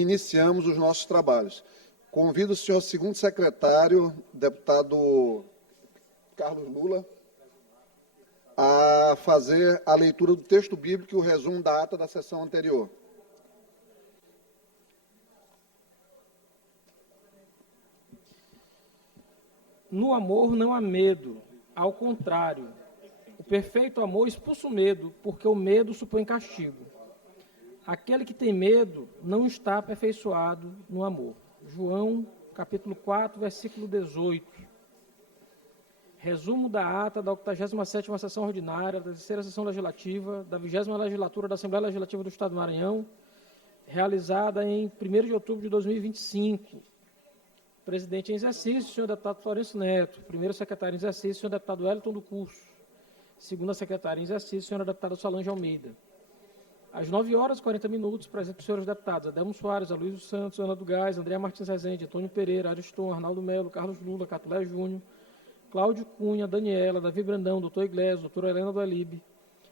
iniciamos os nossos trabalhos. Convido o senhor segundo secretário, deputado Carlos Lula, a fazer a leitura do texto bíblico e o resumo da ata da sessão anterior. No amor não há medo, ao contrário. O perfeito amor expulsa o medo, porque o medo supõe castigo. Aquele que tem medo não está aperfeiçoado no amor. João, capítulo 4, versículo 18. Resumo da ata da 87ª sessão ordinária, da terceira sessão legislativa, da 20ª legislatura da Assembleia Legislativa do Estado do Maranhão, realizada em 1º de outubro de 2025. Presidente em exercício, senhor deputado Florencio Neto. Primeiro secretário em exercício, senhor deputado Wellington do Curso. Segunda secretária em exercício, senhora deputada Solange Almeida. Às 9h40, presentes os senhores deputados Adelmo Soares, Aloysio Santos, Ana do Gás, Andréa Martins Rezende, Antônio Pereira, Ariston, Arnaldo Melo, Carlos Lula, Catulé Júnior, Cláudio Cunha, Daniela, Davi Brandão, doutor Iglesias, doutora Helena do Alibe,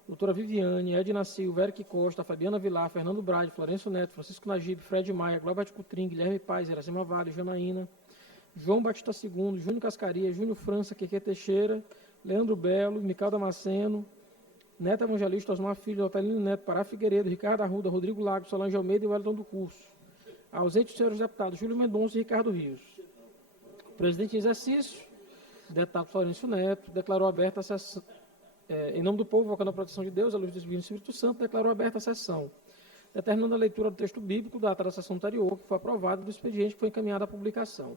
doutora Viviane, Edna Silva, Eric Costa, Fabiana Vilar, Fernando Brade, Florencio Neto, Francisco Najib, Fred Maia, Glauber Cutrim, Guilherme Paz, Iracema Vale, Janaína, João Batista II, Júnior Cascaria, Júnior França, Queque Teixeira, Leandro Belo, Mical Damasceno, Neto Evangelista, Osmar Filho, Otelino Neto, Pará Figueiredo, Ricardo Arruda, Rodrigo Lago, Solange Almeida e Wellington do Curso. Ausentes os senhores deputados Júlio Mendonça e Ricardo Rios. O presidente em exercício, deputado Florencio Neto, declarou aberta a sessão, em nome do povo, invocando a proteção de Deus, a luz do Espírito Santo, declarou aberta a sessão, determinando a leitura do texto bíblico da ata da sessão anterior, que foi aprovado, do expediente que foi encaminhado à publicação.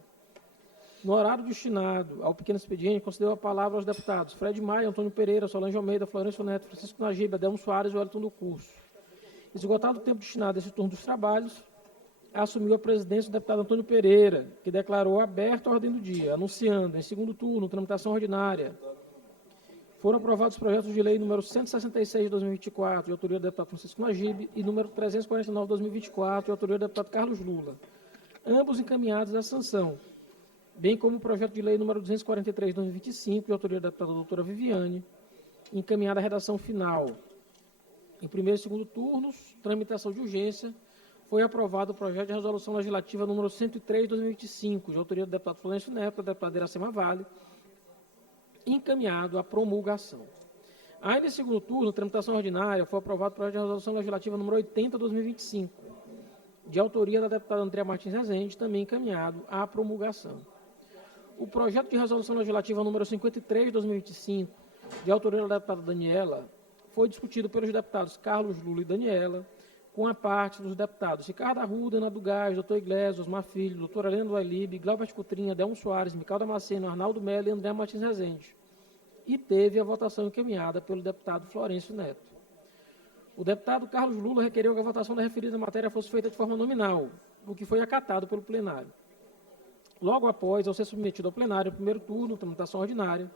No horário destinado ao pequeno expediente, concedeu a palavra aos deputados Fred Maia, Antônio Pereira, Solange Almeida, Florencio Neto, Francisco Najib, Adelmo Soares e Wellington do Curso. Esgotado o tempo destinado a esse turno dos trabalhos, assumiu a presidência o deputado Antônio Pereira, que declarou aberta a ordem do dia, anunciando, em segundo turno, tramitação ordinária. Foram aprovados os projetos de lei número 166 de 2024, de autoria do deputado Francisco Najib, e número 349 de 2024, de autoria do deputado Carlos Lula, ambos encaminhados à sanção, bem como o projeto de lei número 243 de 2025, de autoria da deputada doutora Viviane, encaminhada à redação final. Em primeiro e segundo turnos, tramitação de urgência, foi aprovado o projeto de resolução legislativa número 103 de 2025, de autoria do deputado Florencio Neto, da deputada Iracema Vale, encaminhado à promulgação. Ainda em segundo turno, tramitação ordinária, foi aprovado o projeto de resolução legislativa número 80 de 2025, de autoria da deputada Andréa Martins Rezende, também encaminhado à promulgação. O projeto de resolução legislativa número 53 de 2025, de autoria da deputada Daniela, foi discutido pelos deputados Carlos Lula e Daniela, com a parte dos deputados Ricardo Arruda, Ana do Gás, doutor Iglesias, Osmar Filho, doutora Helena do Alibe, Glauber Cutrim, Adelmo Soares, Mical Damasceno, Arnaldo Melo e André Martins Rezende. E teve a votação encaminhada pelo deputado Florencio Neto. O deputado Carlos Lula requeriu que a votação da referida matéria fosse feita de forma nominal, o que foi acatado pelo plenário. Logo após, ao ser submetido ao plenário, no primeiro turno, tramitação ordinária,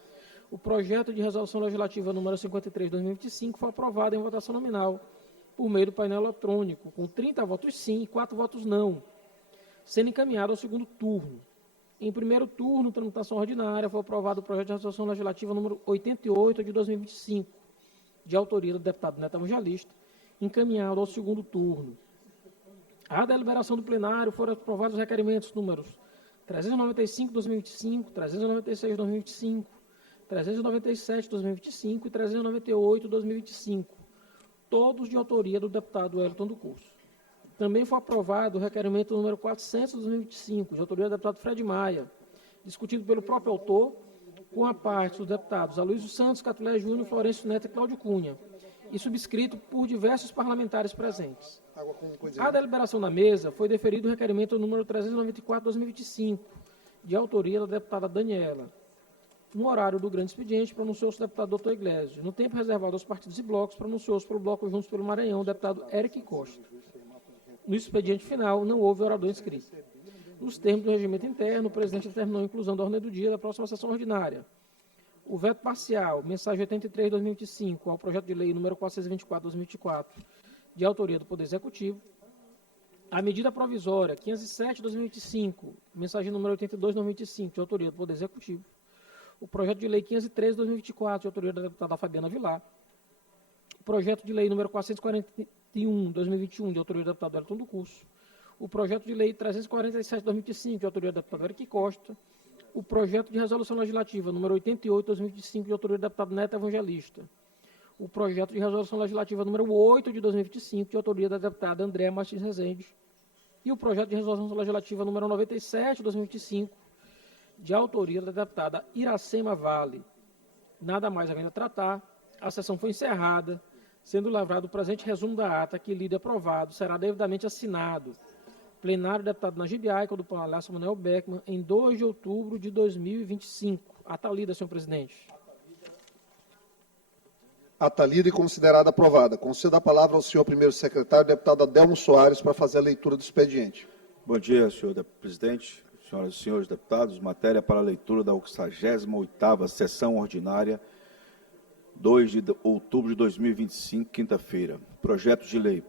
o projeto de resolução legislativa número 53 de 2025 foi aprovado em votação nominal por meio do painel eletrônico, com 30 votos sim e 4 votos não, sendo encaminhado ao segundo turno. Em primeiro turno, tramitação ordinária, foi aprovado o projeto de resolução legislativa número 88 de 2025, de autoria do deputado Neto Evangelista, encaminhado ao segundo turno. À deliberação do plenário foram aprovados os requerimentos números 395 de 2025, 396 de 2025, 397 de 2025 e 398 de 2025, todos de autoria do deputado Wellington do Curso. Também foi aprovado o requerimento número 400 de 2025, de autoria do deputado Fred Maia, discutido pelo próprio autor, com a parte dos deputados Aloysio Santos, Catulé Júnior, Florencio Neto e Cláudio Cunha, e subscrito por diversos parlamentares presentes. À deliberação da mesa foi deferido o requerimento número 394 de 2025, de autoria da deputada Daniela. No horário do grande expediente, pronunciou-se o deputado Dr. Iglesias. No tempo reservado aos partidos e blocos, pronunciou-se pelo bloco Juntos pelo Maranhão o deputado Eric Costa. No expediente final, não houve orador inscrito. Nos termos do regimento interno, o presidente determinou a inclusão da ordem do dia da próxima sessão ordinária. O veto parcial, mensagem 83 de 2025, ao projeto de lei número 424 de 2024, de autoria do Poder Executivo. A medida provisória 507 de 2025, mensagem número 82 de 2025, de autoria do Poder Executivo. O projeto de lei 513 de 2024, de autoria da deputada Fabiana Vilar. O projeto de lei número 441 de 2021, de autoria do deputado Wellington do Curso. o projeto de lei 347 de 2025, de autoria do deputado Eric Costa, o projeto de resolução legislativa número 88 de 2025, de autoria do deputado Neto Evangelista, o projeto de resolução legislativa número 8 de 2025, de autoria da deputada Andréa Martins Rezende, e o projeto de resolução legislativa número 97 de 2025, de autoria da deputada Iracema Vale. Nada mais havendo a tratar, a sessão foi encerrada, sendo lavrado o presente resumo da ata, que, lido e aprovado, será devidamente assinado. Plenário, deputado Najib Aica, do Palácio Manuel Beckmann, em 2 de outubro de 2025. Ata lida, senhor presidente. Ata lida e considerada aprovada. Concedo a palavra ao senhor primeiro secretário, deputado Adelmo Soares, para fazer a leitura do expediente. Bom dia, senhor presidente, senhoras e senhores deputados. Matéria para a leitura da 88ª sessão ordinária, 2 de outubro de 2025, quinta-feira. Projeto de lei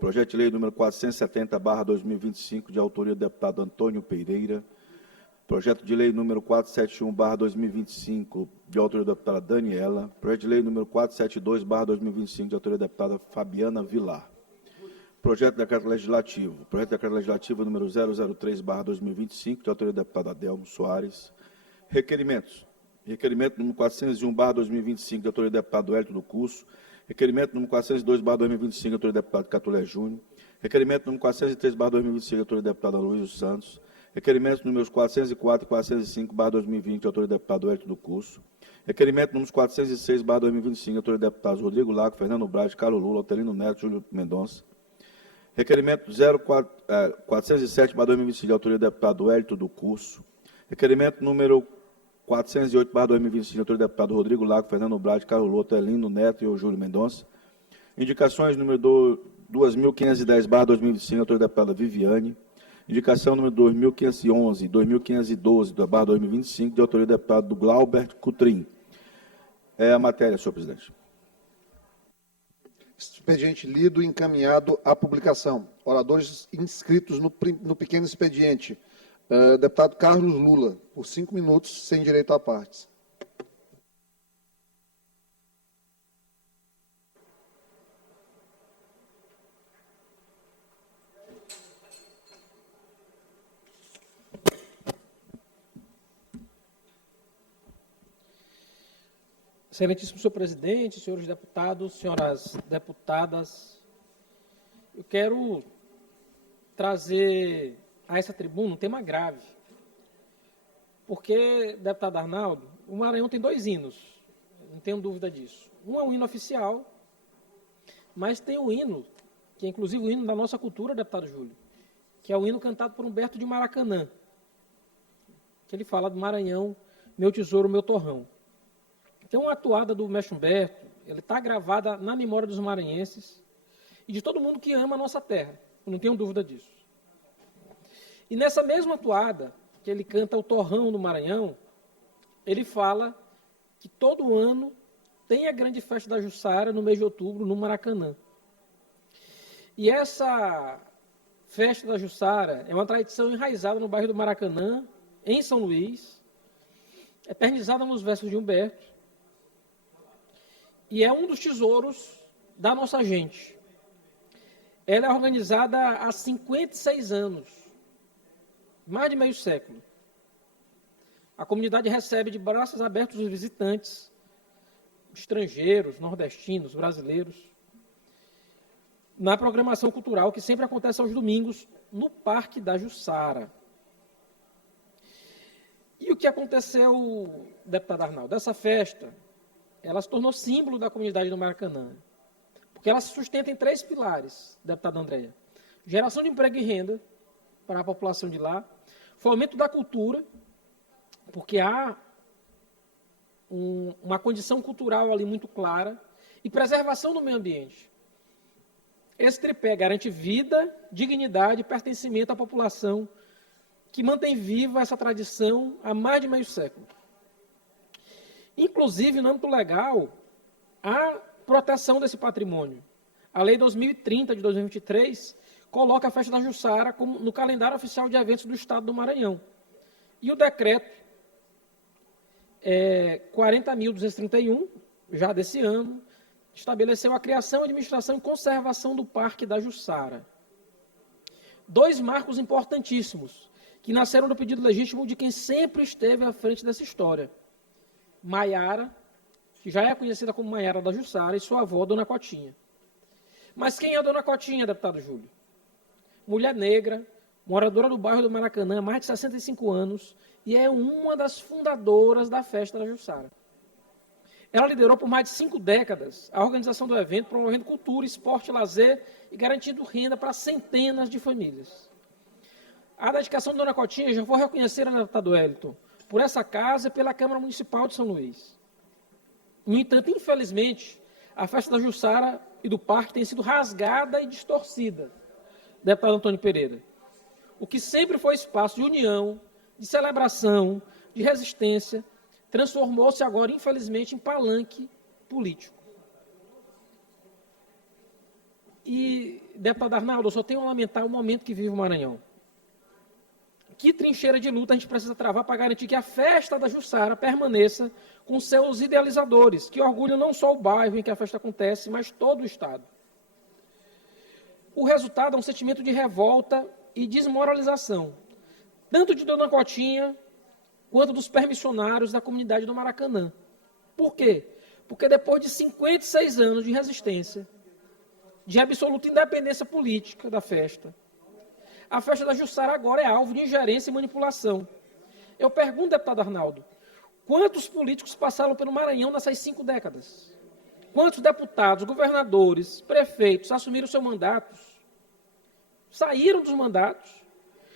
número 470/2025, de autoria do deputado Antônio Pereira. Projeto de lei número 471/2025, de autoria da deputada Daniela. Projeto de lei número 472/2025, de autoria da deputada Fabiana Vilar. Projeto de decreto legislativo. Projeto de decreto legislativo número 003/2025, de autoria do deputado Adelmo Soares. Requerimentos. Requerimento número 401/2025, de autoria do deputado Hélio do Curso. Requerimento número 402/2025, de autoria do deputado Catulé Júnior. Requerimento número 403/2025, de autoria do deputado Aloysio Santos. Requerimentos números 404 e 405/2020, de autoria do deputado Hélio do Curso. Requerimento números 406/2025, de autoria do deputados Rodrigo Lago, Fernando Braz, Carlos Lula, Otelino Neto, Júlio Mendonça. Requerimento 407/2025, de autoria do deputado Hélio do Curso. Requerimento número 408/2025, de autoria do deputado Rodrigo Lago, Fernando Braz, Carlos Lula, Otelino Neto e Júlio Mendonça. Indicações número 2.510/2025, de autoria da deputada Viviane. Indicação número 2.511, 2.512/2025, de autoria do deputado Glaubert Cutrim. É a matéria, senhor presidente. Expediente lido e encaminhado à publicação. Oradores inscritos no pequeno expediente. Deputado Carlos Lula, por 5 minutos, sem direito a partes. Excelentíssimo senhor presidente, senhores deputados, senhoras deputadas, eu quero trazer a essa tribuna um tema grave, porque, deputado Arnaldo, o Maranhão tem 2 hinos, não tenho dúvida disso. Um é um hino oficial, mas tem um hino, que é inclusive o hino da nossa cultura, deputado Júlio, que é o hino cantado por Humberto de Maracanã, que ele fala do Maranhão, meu tesouro, meu torrão. Então, a atuada do mestre Humberto, ele está gravada na memória dos maranhenses e de todo mundo que ama a nossa terra, eu não tenho dúvida disso. E nessa mesma atuada, que ele canta o torrão do Maranhão, ele fala que todo ano tem a grande festa da Jussara no mês de outubro, no Maracanã. E essa festa da Jussara é uma tradição enraizada no bairro do Maracanã, em São Luís, eternizada nos versos de Humberto, e é um dos tesouros da nossa gente. Ela é organizada há 56 anos, mais de meio século. A comunidade recebe de braços abertos os visitantes, estrangeiros, nordestinos, brasileiros, na programação cultural que sempre acontece aos domingos no Parque da Jussara. E o que aconteceu, deputado Arnaldo? Essa festa, ela se tornou símbolo da comunidade do Maracanã, porque ela se sustenta em 3 pilares, deputada Andréa. Geração de emprego e renda para a população de lá, fomento da cultura, porque há uma condição cultural ali muito clara, e preservação do meio ambiente. Esse tripé garante vida, dignidade e pertencimento à população que mantém viva essa tradição há mais de meio século. Inclusive, no âmbito legal, há proteção desse patrimônio. A Lei 2030 de 2023 coloca a Festa da Jussara no calendário oficial de eventos do Estado do Maranhão. E o decreto 40.231, já desse ano, estabeleceu a criação, administração e conservação do Parque da Jussara. dois marcos importantíssimos, que nasceram do pedido legítimo de quem sempre esteve à frente dessa história. Maiara, que já é conhecida como Maiara da Jussara, e sua avó, Dona Cotinha. Mas quem é a Dona Cotinha, deputado Júlio? Mulher negra, moradora do bairro do Maracanã há mais de 65 anos, e é uma das fundadoras da Festa da Jussara. Ela liderou por mais de 5 décadas a organização do evento, promovendo cultura, esporte, lazer e garantindo renda para centenas de famílias. A dedicação de Dona Cotinha já foi reconhecida, deputado Wellington, por essa casa e pela Câmara Municipal de São Luís. No entanto, infelizmente, a Festa da Jussara e do Parque tem sido rasgada e distorcida, deputado Antônio Pereira. O que sempre foi espaço de união, de celebração, de resistência, transformou-se agora, infelizmente, em palanque político. E, deputado Arnaldo, eu só tenho a lamentar o momento que vive o Maranhão. Que trincheira de luta a gente precisa travar para garantir que a Festa da Jussara permaneça com seus idealizadores, que orgulham não só o bairro em que a festa acontece, mas todo o Estado. O resultado é um sentimento de revolta e desmoralização, tanto de Dona Cotinha quanto dos permissionários da comunidade do Maracanã. Por quê? Porque depois de 56 anos de resistência, de absoluta independência política da festa, a Festa da Jussara agora é alvo de ingerência e manipulação. Eu pergunto, deputado Arnaldo, quantos políticos passaram pelo Maranhão nessas 5 décadas? Quantos deputados, governadores, prefeitos assumiram seus mandatos, saíram dos mandatos,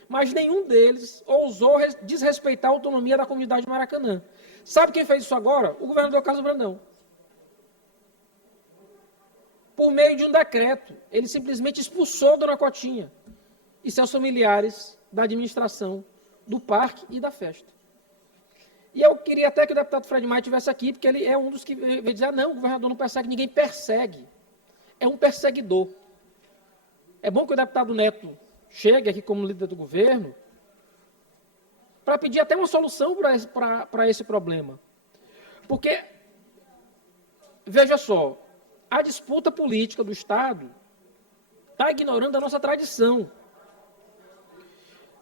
mas nenhum deles ousou desrespeitar a autonomia da comunidade de Maracanã. Sabe quem fez isso agora? O governador Carlos Brandão. Por meio de um decreto, ele simplesmente expulsou Dona Cotinha e seus familiares da administração do parque e da festa. E eu queria até que o deputado Fred Maia estivesse aqui, porque ele é um dos que veio dizer, não, o governador não persegue, ninguém persegue. É um perseguidor. É bom que o deputado Neto chegue aqui como líder do governo para pedir até uma solução para esse problema. Porque, veja só, a disputa política do Estado está ignorando a nossa tradição.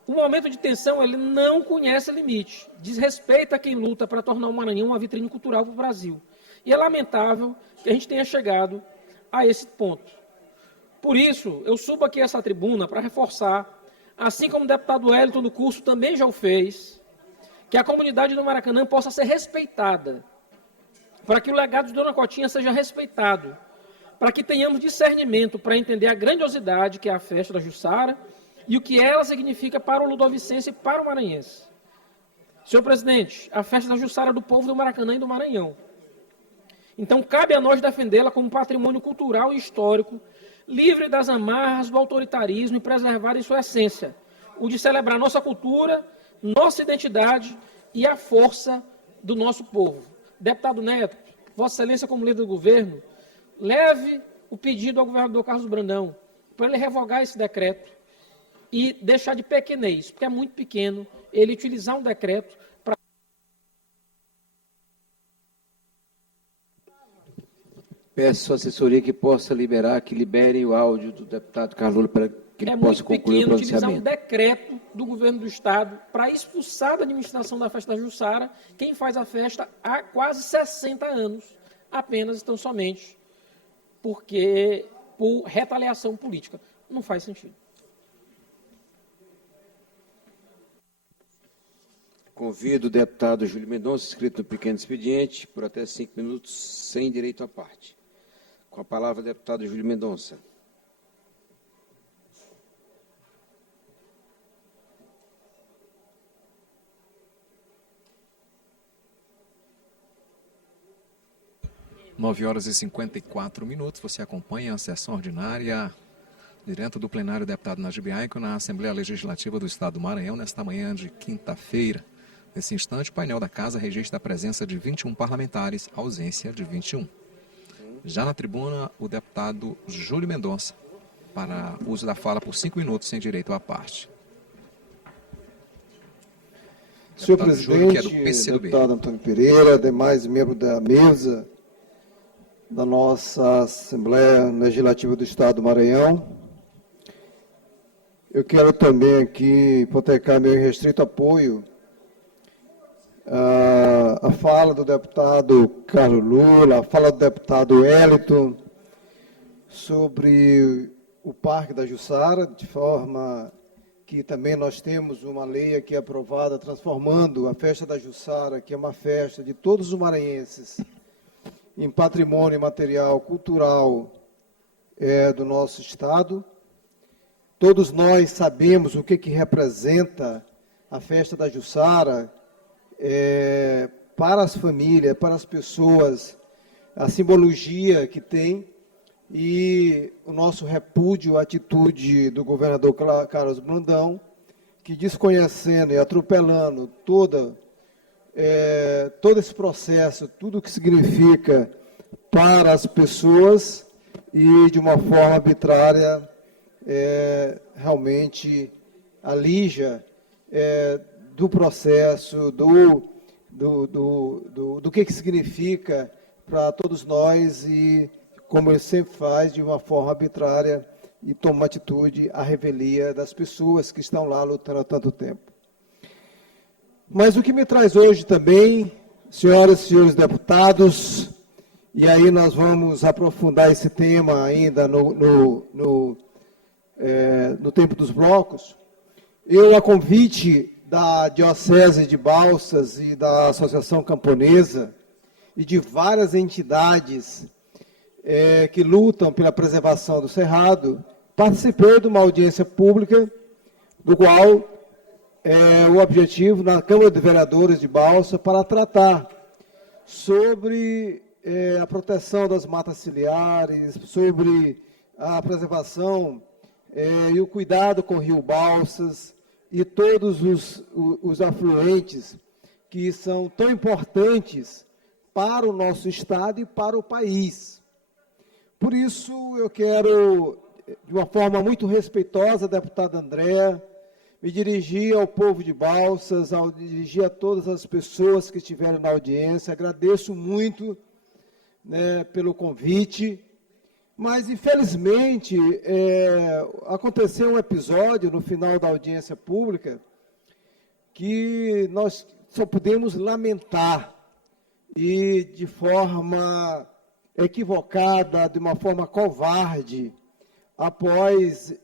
O momento de tensão, ele não conhece limite. Desrespeita quem luta para tornar o Maranhão uma vitrine cultural para o Brasil. E é lamentável que a gente tenha chegado a esse ponto. Por isso, eu subo aqui essa tribuna para reforçar, assim como o deputado Wellington do curso também já o fez, que a comunidade do Maracanã possa ser respeitada, para que o legado de Dona Cotinha seja respeitado, para que tenhamos discernimento para entender a grandiosidade que é a Festa da Jussara e o que ela significa para o ludovicense e para o maranhense. Senhor presidente, a Festa da Jussara é do povo do Maracanã e do Maranhão. Então, cabe a nós defendê-la como patrimônio cultural e histórico, livre das amarras do autoritarismo e preservada em sua essência, o de celebrar nossa cultura, nossa identidade e a força do nosso povo. Deputado Neto, Vossa Excelência, como líder do governo, leve o pedido ao governador Carlos Brandão para ele revogar esse decreto e deixar de pequenez, porque é muito pequeno, ele utilizar um decreto para... Peço à assessoria que possa liberar, que liberem o áudio do deputado Carlos Lula para que ele possa concluir o pronunciamento. É muito pequeno utilizar um decreto do governo do Estado para expulsar da administração da Festa da Jussara quem faz a festa há quase 60 anos, apenas tão somente porque por retaliação política. Não faz sentido. Convido o deputado Júlio Mendonça, inscrito no pequeno expediente, por até 5 minutos, sem direito à parte. Com a palavra, deputado Júlio Mendonça. Nove horas e 54 minutos. Você acompanha a sessão ordinária direto do plenário deputado Najib Aico na Assembleia Legislativa do Estado do Maranhão, nesta manhã de quinta-feira. Nesse instante, o painel da Casa registra a presença de 21 parlamentares, ausência de 21. Já na tribuna, o deputado Júlio Mendonça, para uso da fala por 5 minutos, sem direito à parte. Senhor Deputado Júlio, que é do presidente, PCdoB. deputado Antônio Pereira, demais membros da mesa da nossa Assembleia Legislativa do Estado do Maranhão, Eu quero também aqui hipotecar meu restrito apoio à fala do deputado Carlos Lula, a fala do deputado Wellington sobre o Parque da Jussara, de forma que também nós temos uma lei aqui aprovada transformando a festa da Jussara, que é uma festa de todos os maranhenses, em patrimônio material cultural do nosso Estado. Todos nós sabemos o que representa a festa da Jussara para as famílias, para as pessoas, a simbologia que tem, e o nosso repúdio à atitude do governador Carlos Brandão, que desconhecendo e atropelando todo esse processo, tudo o que significa para as pessoas e de uma forma arbitrária, realmente alija do processo, do que significa para todos nós e, como ele sempre faz, de uma forma arbitrária e toma atitude à revelia das pessoas que estão lá lutando há tanto tempo. Mas o que me traz hoje também, senhoras e senhores deputados, e aí nós vamos aprofundar esse tema ainda no tempo dos blocos, eu, a convite da Diocese de Balsas e da Associação Camponesa e de várias entidades que lutam pela preservação do Cerrado, participei de uma audiência pública, do qual o objetivo na Câmara de Vereadores de Balsas para tratar sobre a proteção das matas ciliares, sobre a preservação e o cuidado com o Rio Balsas e todos os afluentes que são tão importantes para o nosso Estado e para o país. Por isso, eu quero, de uma forma muito respeitosa, deputada Andréa, me dirigir ao povo de Balsas, dirigir a todas as pessoas que estiveram na audiência. Agradeço muito pelo convite, mas, infelizmente, aconteceu um episódio no final da audiência pública que nós só podemos lamentar e, de forma equivocada, de uma forma covarde, após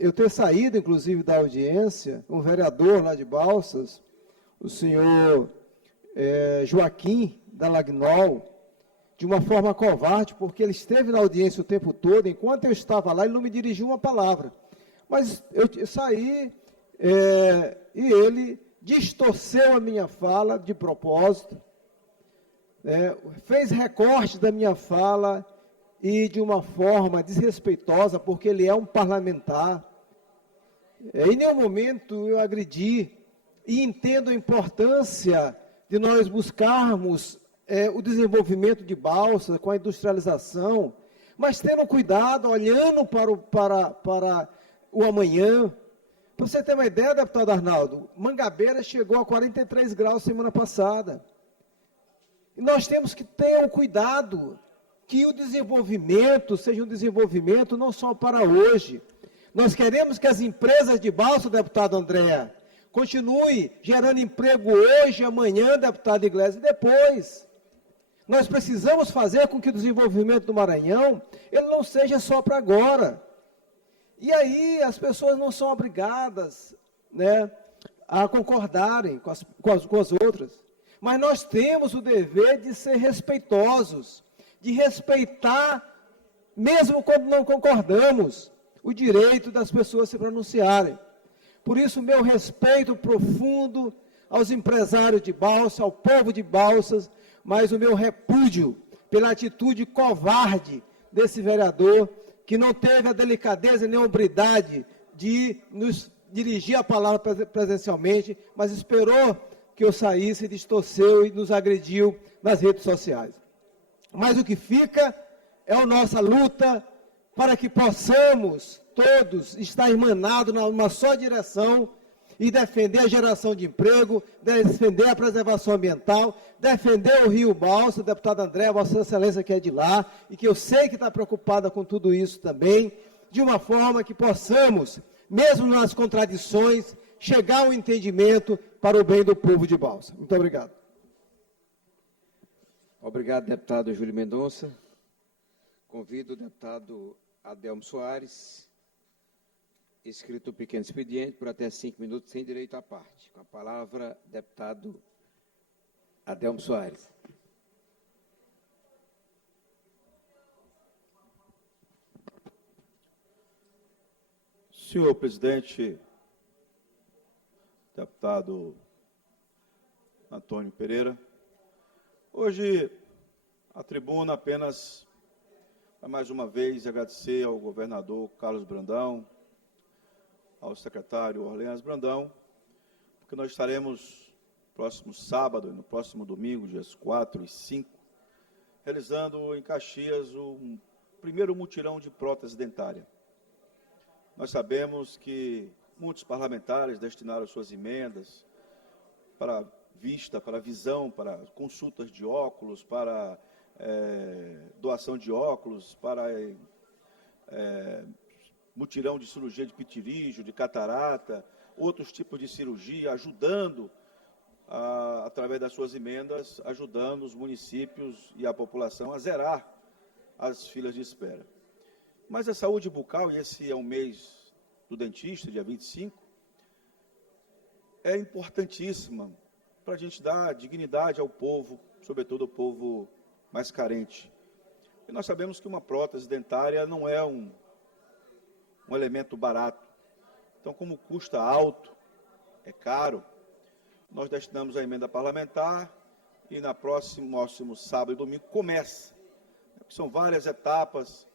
eu ter saído, inclusive, da audiência, um vereador lá de Balsas, o senhor Joaquim Dalagnol, de uma forma covarde, porque ele esteve na audiência o tempo todo, enquanto eu estava lá, ele não me dirigiu uma palavra. Mas eu saí e ele distorceu a minha fala de propósito, fez recorte da minha fala e de uma forma desrespeitosa, porque ele é um parlamentar. Em nenhum momento eu agredi e entendo a importância de nós buscarmos o desenvolvimento de Balsas com a industrialização, mas tendo cuidado, olhando para o amanhã. Para você ter uma ideia, deputado Arnaldo, Mangabeira chegou a 43 graus semana passada. E nós temos que ter um cuidado que o desenvolvimento seja um desenvolvimento não só para hoje. Nós queremos que as empresas de Balsas, deputado Andréa, continuem gerando emprego hoje, amanhã, deputado Iglesias, e depois. Nós precisamos fazer com que o desenvolvimento do Maranhão ele não seja só para agora. E aí as pessoas não são obrigadas a concordarem com as outras. Mas nós temos o dever de ser respeitosos, de respeitar, mesmo quando não concordamos, o direito das pessoas se pronunciarem. Por isso, meu respeito profundo aos empresários de Balsas, ao povo de Balsas, mas o meu repúdio pela atitude covarde desse vereador, que não teve a delicadeza nem a hombridade de nos dirigir a palavra presencialmente, mas esperou que eu saísse, distorceu e nos agrediu nas redes sociais. Mas o que fica é a nossa luta para que possamos todos estar irmanados numa só direção e defender a geração de emprego, defender a preservação ambiental, defender o Rio Balsas, deputado André, Vossa Excelência que é de lá, e que eu sei que está preocupada com tudo isso também, de uma forma que possamos mesmo nas contradições, chegar ao entendimento para o bem do povo de Balsa. Muito obrigado. Obrigado, deputado Júlio Mendonça. Convido o deputado Adelmo Soares, inscrito no pequeno expediente, por até 5 minutos, sem direito à parte. Com a palavra, deputado Adelmo Soares. Senhor presidente, deputado Antônio Pereira, hoje a tribuna apenas, mais uma vez, agradecer ao governador Carlos Brandão, ao secretário Orleans Brandão, porque nós estaremos, próximo sábado e no próximo domingo, dias 4 e 5, realizando em Caxias o primeiro mutirão de prótese dentária. Nós sabemos que muitos parlamentares destinaram suas emendas para vista, para visão, para consultas de óculos, para doação de óculos, para mutirão de cirurgia de pitirígio, de catarata, outros tipos de cirurgia, ajudando, através das suas emendas, ajudando os municípios e a população a zerar as filas de espera. Mas a saúde bucal, e esse é o mês do dentista, dia 25, é importantíssima para a gente dar dignidade ao povo, sobretudo ao povo mais carente. E nós sabemos que uma prótese dentária não é um elemento barato. Então, como custa alto, é caro, nós destinamos a emenda parlamentar e na próximo sábado e domingo começa. São várias etapas,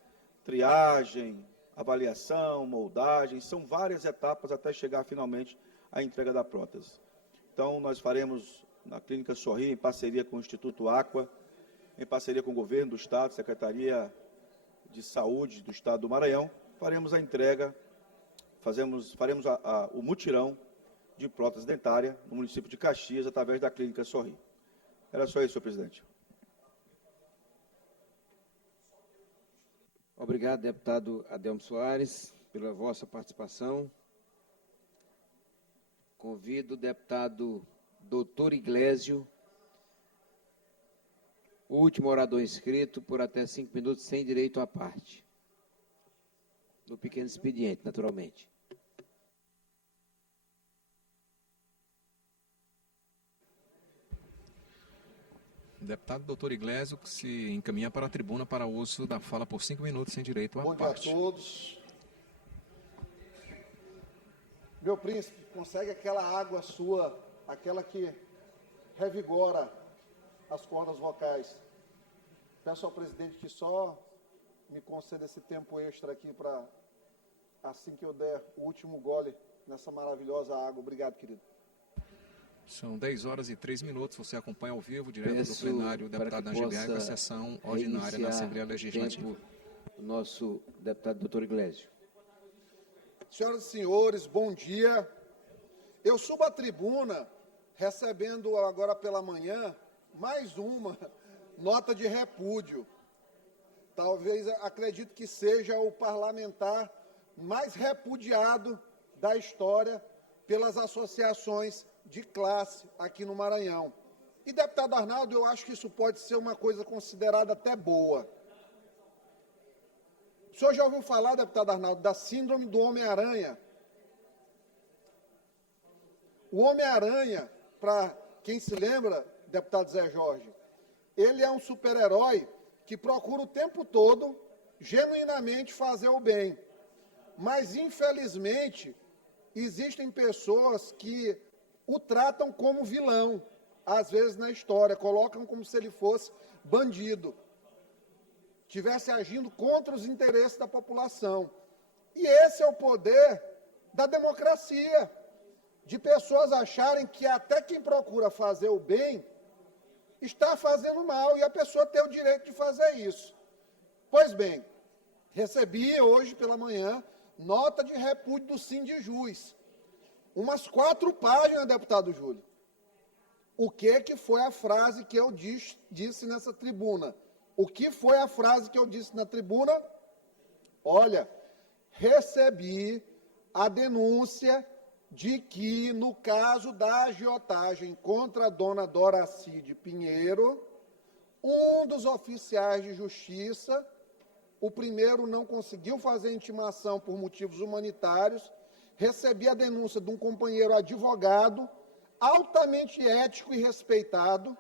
triagem, avaliação, moldagem, são várias etapas até chegar finalmente à entrega da prótese. Então, nós faremos na Clínica Sorri, em parceria com o Instituto Aqua, em parceria com o Governo do Estado, Secretaria de Saúde do Estado do Maranhão, faremos a entrega, faremos o mutirão de prótese dentária no município de Caxias, através da Clínica Sorri. Era só isso, senhor presidente. Obrigado, deputado Adelmo Soares, pela vossa participação. Convido o deputado doutor Iglesio, o último orador inscrito, por até 5 minutos, sem direito à parte. No pequeno expediente, naturalmente. Deputado doutor Iglesio, que se encaminha para a tribuna para o uso da fala por 5 minutos, sem direito à Bom dia parte. a todos. Meu príncipe, consegue aquela água sua, aquela que revigora as cordas vocais. Peço ao presidente que só me conceda esse tempo extra aqui para, assim que eu der o último gole nessa maravilhosa água. Obrigado, querido. São 10 horas e 3 minutos. Você acompanha ao vivo, direto do plenário, o deputado Angibiai, com a sessão ordinária na Assembleia Legislativa. O nosso deputado doutor Iglesio. Senhoras e senhores, bom dia. Eu subo à tribuna recebendo agora pela manhã mais uma nota de repúdio. Talvez, acredito que seja o parlamentar mais repudiado da história pelas associações de classe aqui no Maranhão. E, deputado Arnaldo, eu acho que isso pode ser uma coisa considerada até boa. O senhor já ouviu falar, deputado Arnaldo, da síndrome do Homem-Aranha? O Homem-Aranha, para quem se lembra, deputado Zé Jorge, ele é um super-herói que procura o tempo todo, genuinamente, fazer o bem. Mas, infelizmente, existem pessoas que o tratam como vilão, às vezes na história, colocam como se ele fosse bandido, estivesse agindo contra os interesses da população. E esse é o poder da democracia, de pessoas acharem que até quem procura fazer o bem está fazendo mal, e a pessoa tem o direito de fazer isso. Pois bem, recebi hoje pela manhã nota de repúdio do Sindijus. Umas 4 páginas, deputado Júlio. O que foi a frase que eu disse nessa tribuna? O que foi a frase que eu disse na tribuna? Olha, recebi a denúncia de que, no caso da agiotagem contra a dona Doracide Pinheiro, um dos oficiais de justiça, o primeiro não conseguiu fazer intimação por motivos humanitários, recebi a denúncia de um companheiro advogado, altamente ético e respeitado,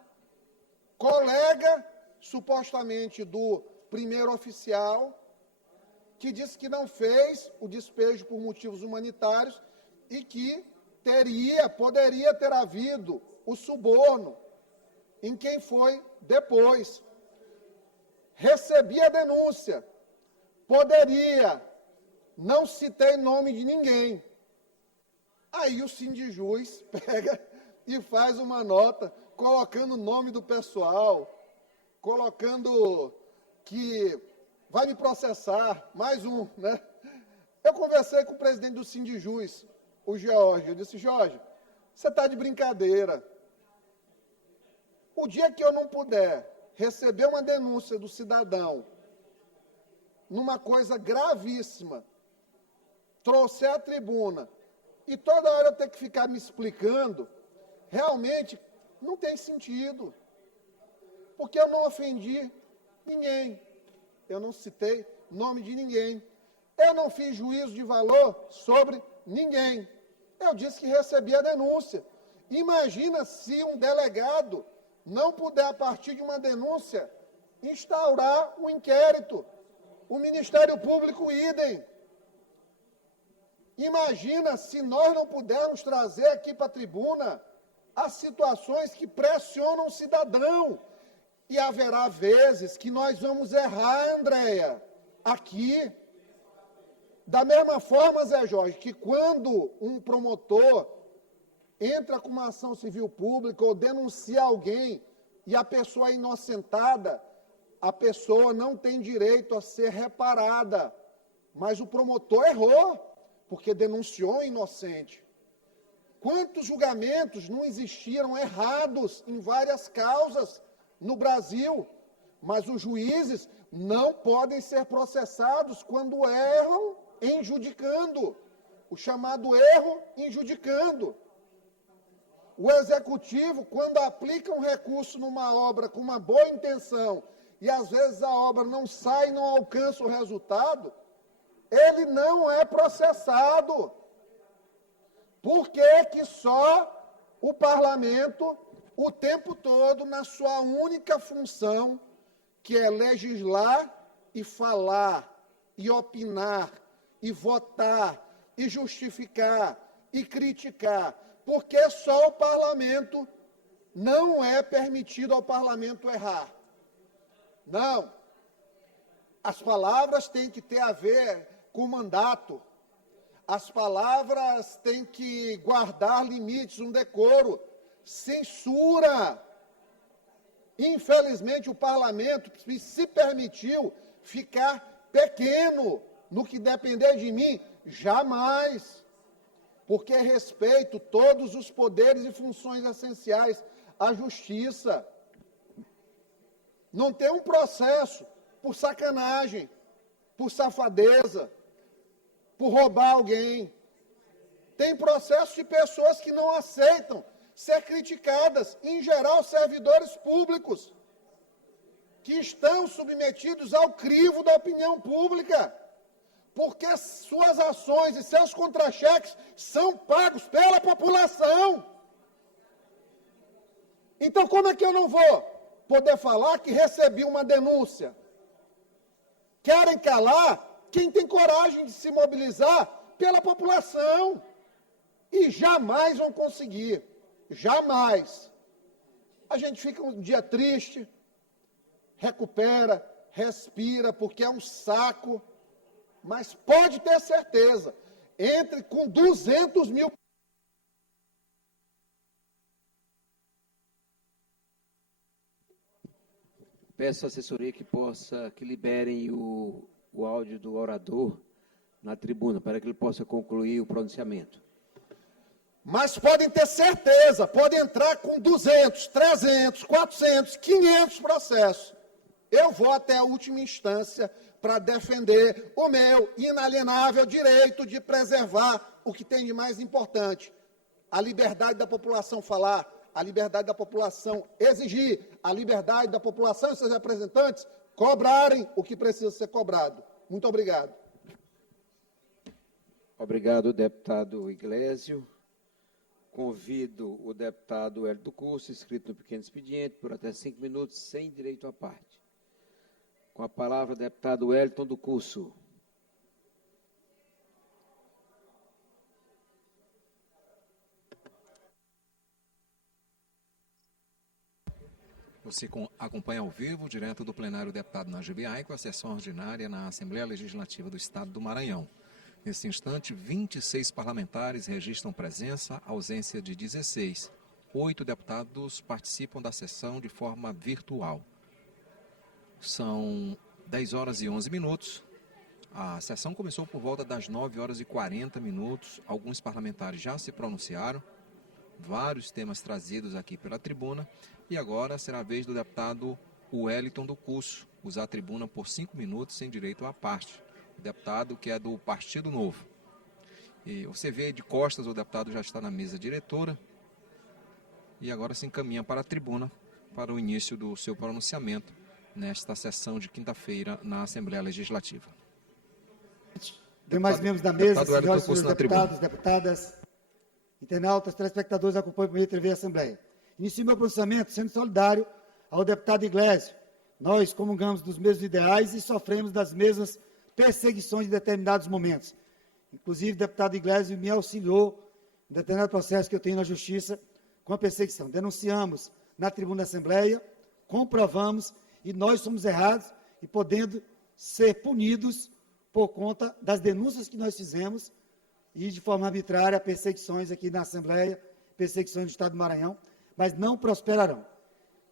colega, supostamente, do primeiro oficial, que disse que não fez o despejo por motivos humanitários e que poderia ter havido o suborno em quem foi depois. Recebi a denúncia, poderia, não citei nome de ninguém. Aí o Sindijus pega e faz uma nota colocando o nome do pessoal, colocando que vai me processar, mais um, né? Eu conversei com o presidente do Sindijus, o Jorge. Eu disse: Jorge, você está de brincadeira. O dia que eu não puder receber uma denúncia do cidadão numa coisa gravíssima, trouxer à tribuna e toda hora eu ter que ficar me explicando, realmente não tem sentido. Porque eu não ofendi ninguém. Eu não citei nome de ninguém. Eu não fiz juízo de valor sobre ninguém. Eu disse que recebi a denúncia. Imagina se um delegado não puder, a partir de uma denúncia, instaurar um inquérito. O Ministério Público, idem. Imagina se nós não pudermos trazer aqui para a tribuna as situações que pressionam o cidadão. E haverá vezes que nós vamos errar, Andréia, aqui. Da mesma forma, Zé Jorge, que quando um promotor entra com uma ação civil pública ou denuncia alguém e a pessoa é inocentada, a pessoa não tem direito a ser reparada. Mas o promotor errou, porque denunciou o inocente. Quantos julgamentos não existiram errados em várias causas no Brasil, mas os juízes não podem ser processados quando erram injudicando, o chamado erro injudicando. O executivo, quando aplica um recurso numa obra com uma boa intenção e às vezes a obra não sai e não alcança o resultado, ele não é processado. Por que que só o parlamento, o tempo todo, na sua única função, que é legislar e falar, e opinar, e votar, e justificar, e criticar, porque só o parlamento não é permitido ao parlamento errar? Não. As palavras têm que ter a ver com o mandato. As palavras têm que guardar limites, um decoro. Censura. Infelizmente, o parlamento se permitiu ficar pequeno no que depender de mim. Jamais. Porque respeito todos os poderes e funções essenciais à justiça. Não tem um processo por sacanagem, por safadeza, por roubar alguém. Tem processo de pessoas que não aceitam ser criticadas, em geral servidores públicos, que estão submetidos ao crivo da opinião pública, porque suas ações e seus contra-cheques são pagos pela população. Então, como é que eu não vou poder falar que recebi uma denúncia? Querem calar quem tem coragem de se mobilizar pela população. E jamais vão conseguir. Jamais. A gente fica um dia triste, recupera, respira, porque é um saco, mas pode ter certeza, entre com 200 mil... Peço à assessoria que liberem o áudio do orador na tribuna, para que ele possa concluir o pronunciamento. Mas podem ter certeza, podem entrar com 200, 300, 400, 500 processos. Eu vou até a última instância para defender o meu inalienável direito de preservar o que tem de mais importante: a liberdade da população falar, a liberdade da população exigir, a liberdade da população e seus representantes cobrarem o que precisa ser cobrado. Muito obrigado. Obrigado, deputado Iglesio. Convido o deputado Hélio do Curso, inscrito no pequeno expediente, por até 5 minutos, sem direito à parte. Com a palavra, deputado Wellington do Curso. Você acompanha ao vivo, direto do plenário do deputado Najib Aico, a sessão ordinária na Assembleia Legislativa do Estado do Maranhão. Nesse instante, 26 parlamentares registram presença, ausência de 16. 8 deputados participam da sessão de forma virtual. São 10 horas e 11 minutos. A sessão começou por volta das 9 horas e 40 minutos. Alguns parlamentares já se pronunciaram. Vários temas trazidos aqui pela tribuna. E agora será a vez do deputado Wellington do Curso usar a tribuna por 5 minutos sem direito à parte. O deputado que é do Partido Novo. E você vê de costas, o deputado já está na mesa diretora e agora se encaminha para a tribuna para o início do seu pronunciamento nesta sessão de quinta-feira na Assembleia Legislativa. Demais membros da mesa, senhoras e senhores deputados, deputadas, internautas, telespectadores, acompanham por meio TV a Assembleia. Inicio meu pronunciamento sendo solidário ao deputado Iglesio. Nós comungamos dos mesmos ideais e sofremos das mesmas perseguições em determinados momentos. Inclusive, o deputado Iglesio me auxiliou em determinado processo que eu tenho na Justiça com a perseguição. Denunciamos na tribuna da Assembleia, comprovamos e nós somos errados e podendo ser punidos por conta das denúncias que nós fizemos e, de forma arbitrária, perseguições aqui na Assembleia, perseguições do Estado do Maranhão, mas não prosperarão.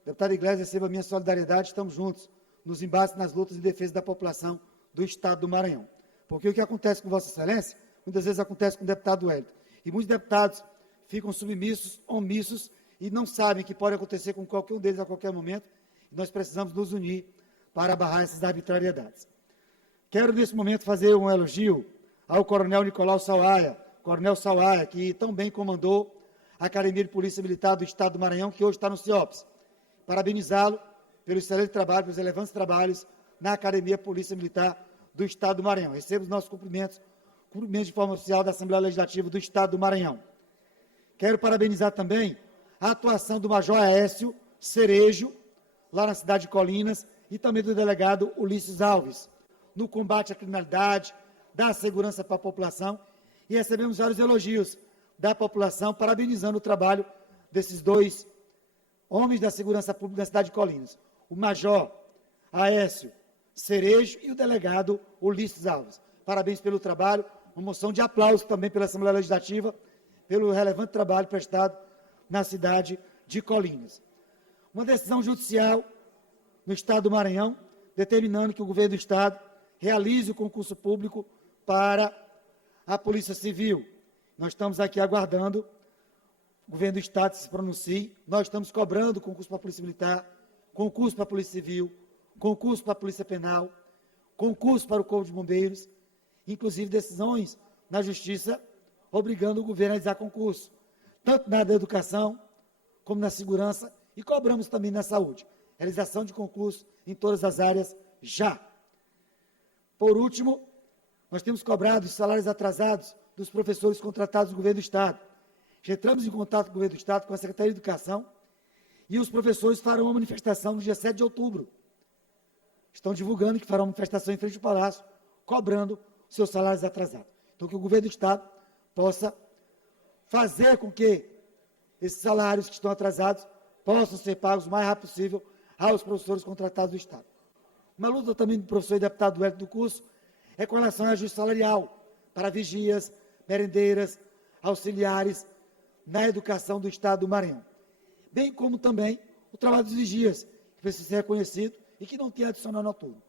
Deputado Iglesio, receba a minha solidariedade, estamos juntos nos embates, nas lutas em defesa da população do Estado do Maranhão. Porque o que acontece com Vossa Excelência, muitas vezes acontece com o deputado Wellington. E muitos deputados ficam submissos, omissos, e não sabem que pode acontecer com qualquer um deles a qualquer momento, e nós precisamos nos unir para barrar essas arbitrariedades. Quero, nesse momento, fazer um elogio ao coronel Nicolau Sauaia, coronel Sauaia, que tão bem comandou a Academia de Polícia Militar do Estado do Maranhão, que hoje está no CIOPS. Parabenizá-lo pelo excelente trabalho, pelos relevantes trabalhos na Academia de Polícia Militar do Estado do Maranhão. Recebo os nossos cumprimentos de forma oficial da Assembleia Legislativa do Estado do Maranhão. Quero parabenizar também a atuação do Major Aécio Cerejo, lá na cidade de Colinas, e também do delegado Ulisses Alves, no combate à criminalidade, da segurança para a população, e recebemos vários elogios da população, parabenizando o trabalho desses dois homens da segurança pública da cidade de Colinas, o Major Aécio Cerejo e o delegado Ulisses Alves. Parabéns pelo trabalho, uma moção de aplauso também pela Assembleia Legislativa, pelo relevante trabalho prestado na cidade de Colinas. Uma decisão judicial no Estado do Maranhão, determinando que o governo do Estado realize o concurso público para a Polícia Civil. Nós estamos aqui aguardando o governo do Estado se pronuncie. Nós estamos cobrando concurso para a Polícia Militar, concurso para a Polícia Civil, concurso para a Polícia Penal, concurso para o Corpo de Bombeiros, inclusive decisões na Justiça obrigando o governo a realizar concurso, tanto na área da educação como na segurança, e cobramos também na saúde. Realização de concurso em todas as áreas já. Por último, nós temos cobrado os salários atrasados dos professores contratados do governo do Estado. Já entramos em contato com o governo do Estado, com a Secretaria de Educação, e os professores farão uma manifestação no dia 7 de outubro. Estão divulgando que farão uma manifestação em frente ao Palácio, cobrando seus salários atrasados. Então, que o governo do Estado possa fazer com que esses salários que estão atrasados possam ser pagos o mais rápido possível aos professores contratados do Estado. Uma luta também do professor e deputado Wellington do Curso é com relação ao ajuste salarial para vigias, merendeiras, auxiliares na educação do Estado do Maranhão. Bem como também o trabalho dos vigias, que precisa ser reconhecido e que não tem adicional noturno.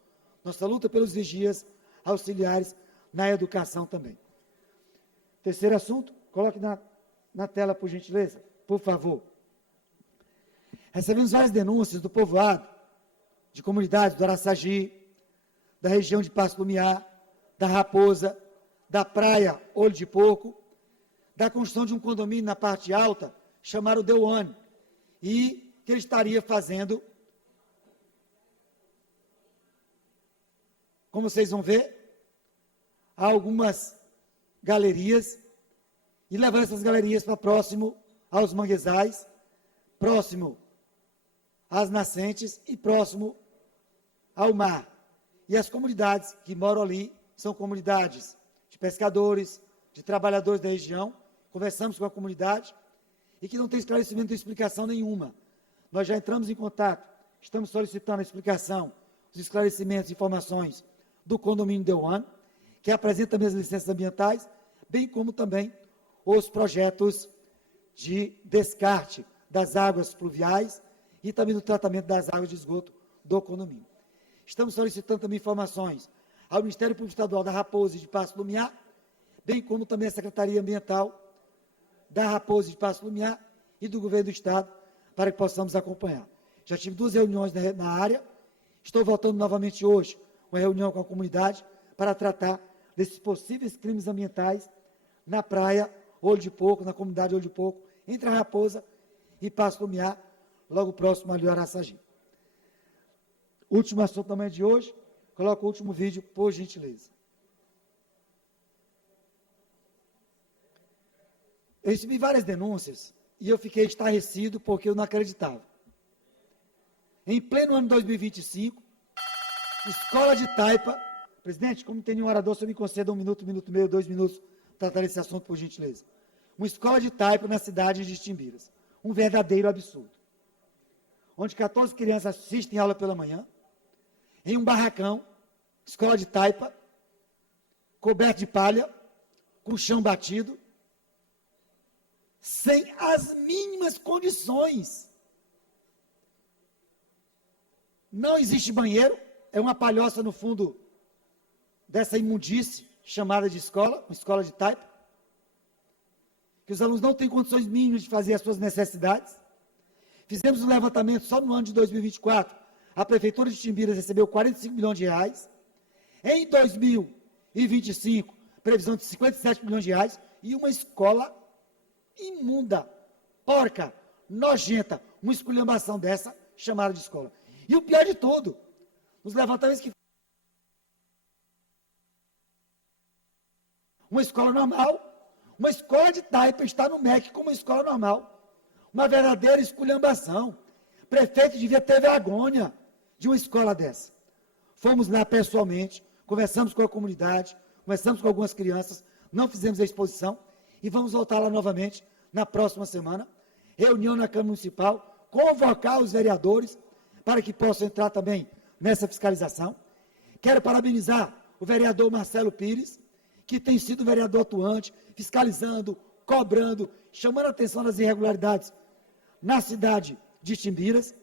Nossa luta pelos vigias auxiliares na educação também. Terceiro assunto, coloque na tela, por gentileza, por favor. Recebemos várias denúncias do povoado, de comunidades do Araçagi, da região de Passo Lumiar, da Raposa, da praia Olho de Porco, da construção de um condomínio na parte alta, chamado The One, e que ele estaria fazendo, como vocês vão ver, algumas galerias, e levando essas galerias para próximo aos manguezais, próximo às nascentes e próximo ao mar. E as comunidades que moram ali são comunidades de pescadores, de trabalhadores da região. Conversamos com a comunidade e que não tem esclarecimento e explicação nenhuma. Nós já entramos em contato, estamos solicitando a explicação, os esclarecimentos e informações do condomínio The One, que apresenta também as licenças ambientais, bem como também os projetos de descarte das águas pluviais e também do tratamento das águas de esgoto do condomínio. Estamos solicitando também informações ao Ministério Público Estadual da Raposa e de Passo Lumiar, bem como também a Secretaria Ambiental da Raposa e de Passo Lumiar e do Governo do Estado, para que possamos acompanhar. Já tive 2 reuniões na área, estou voltando novamente hoje, uma reunião com a comunidade, para tratar desses possíveis crimes ambientais na praia Olho de Porco, na comunidade Olho de Porco, entre a Raposa e Passo Lumiar, logo próximo ali ao Araçagi. Último assunto também de hoje, coloca o último vídeo, por gentileza. Eu recebi várias denúncias e eu fiquei estarrecido porque eu não acreditava. Em pleno ano 2025, Escola de Taipa, presidente, como tem nenhum orador, só me conceda 1 minuto, 1 minuto e meio, 2 minutos, para tratar esse assunto, por gentileza. Uma escola de Taipa na cidade de Timbiras. Um verdadeiro absurdo. Onde 14 crianças assistem aula pela manhã, em um barracão, escola de Taipa, coberto de palha, com chão batido, sem as mínimas condições. Não existe banheiro, é uma palhoça no fundo dessa imundície chamada de escola, uma escola de Taipa, que os alunos não têm condições mínimas de fazer as suas necessidades. Fizemos um levantamento só no ano de 2024, a Prefeitura de Timbiras recebeu 45 milhões de reais, em 2025, previsão de 57 milhões de reais, e uma escola imunda, porca, nojenta, uma esculhambação dessa, chamada de escola. E o pior de tudo, nos levantamentos que uma escola normal, uma escola de Taipa está no MEC como uma escola normal, uma verdadeira esculhambação. O prefeito devia ter vergonha de uma escola dessa. Fomos lá pessoalmente, conversamos com a comunidade, conversamos com algumas crianças, não fizemos a exposição e vamos voltar lá novamente na próxima semana, reunião na Câmara Municipal, convocar os vereadores para que possam entrar também nessa fiscalização. Quero parabenizar o vereador Marcelo Pires, que tem sido vereador atuante, fiscalizando, cobrando, chamando a atenção das irregularidades na cidade de Timbiras.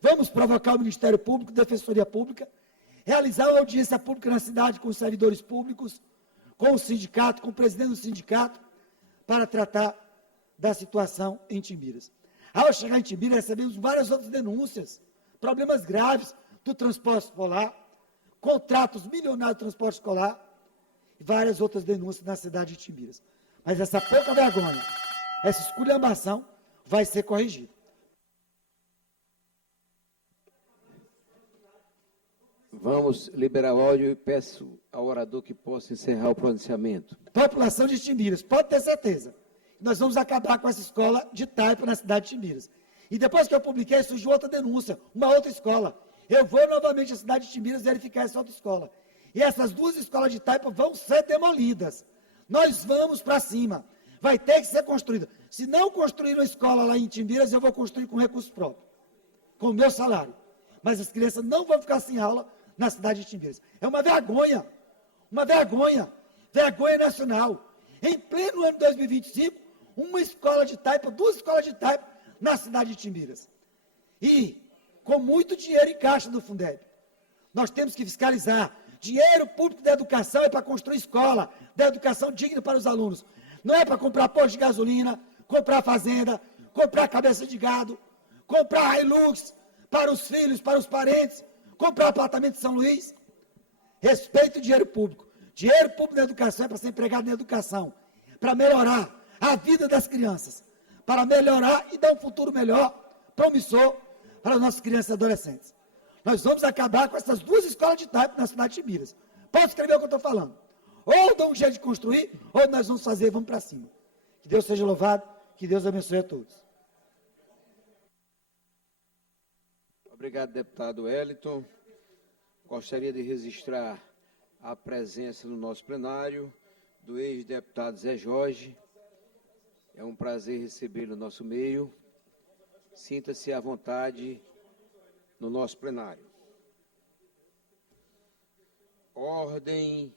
Vamos provocar o Ministério Público, Defensoria Pública, realizar uma audiência pública na cidade com os servidores públicos, com o sindicato, com o presidente do sindicato, para tratar da situação em Timbiras. Ao chegar em Timbiras, recebemos várias outras denúncias, problemas graves do transporte escolar, contratos milionários de transporte escolar, e várias outras denúncias na cidade de Timbiras. Mas essa pouca vergonha, essa esculhambação, vai ser corrigida. Vamos liberar o áudio e peço ao orador que possa encerrar o pronunciamento. População de Timbiras, pode ter certeza. Nós vamos acabar com essa escola de Taipa na cidade de Timbiras. E depois que eu publiquei, surgiu outra denúncia, uma outra escola. Eu vou novamente à cidade de Timbiras verificar essa outra escola. E essas 2 escolas de Taipa vão ser demolidas. Nós vamos para cima. Vai ter que ser construída. Se não construir uma escola lá em Timbiras, eu vou construir com recurso próprio, com o meu salário. Mas as crianças não vão ficar sem aula na cidade de Timbiras. É uma vergonha nacional. Em pleno ano de 2025, uma escola de Taipa, 2 escolas de Taipa na cidade de Timbiras. E com muito dinheiro em caixa do Fundeb. Nós temos que fiscalizar. Dinheiro público da educação é para construir escola, da educação digna para os alunos. Não é para comprar posto de gasolina, comprar fazenda, comprar cabeça de gado, comprar Hilux para os filhos, para os parentes, comprar apartamento de São Luís. Respeite o dinheiro público. Dinheiro público na educação é para ser empregado na educação, para melhorar a vida das crianças, para melhorar e dar um futuro melhor, promissor, para as nossas crianças e adolescentes. Nós vamos acabar com essas 2 escolas de type na cidade de Minas. Pode escrever o que eu estou falando. Ou dá um jeito de construir, ou nós vamos fazer e vamos para cima. Que Deus seja louvado, que Deus abençoe a todos. Obrigado, deputado Wellington. Gostaria de registrar a presença no nosso plenário do ex-deputado Zé Jorge. É um prazer recebê-lo no nosso meio. Sinta-se à vontade no nosso plenário. Ordem.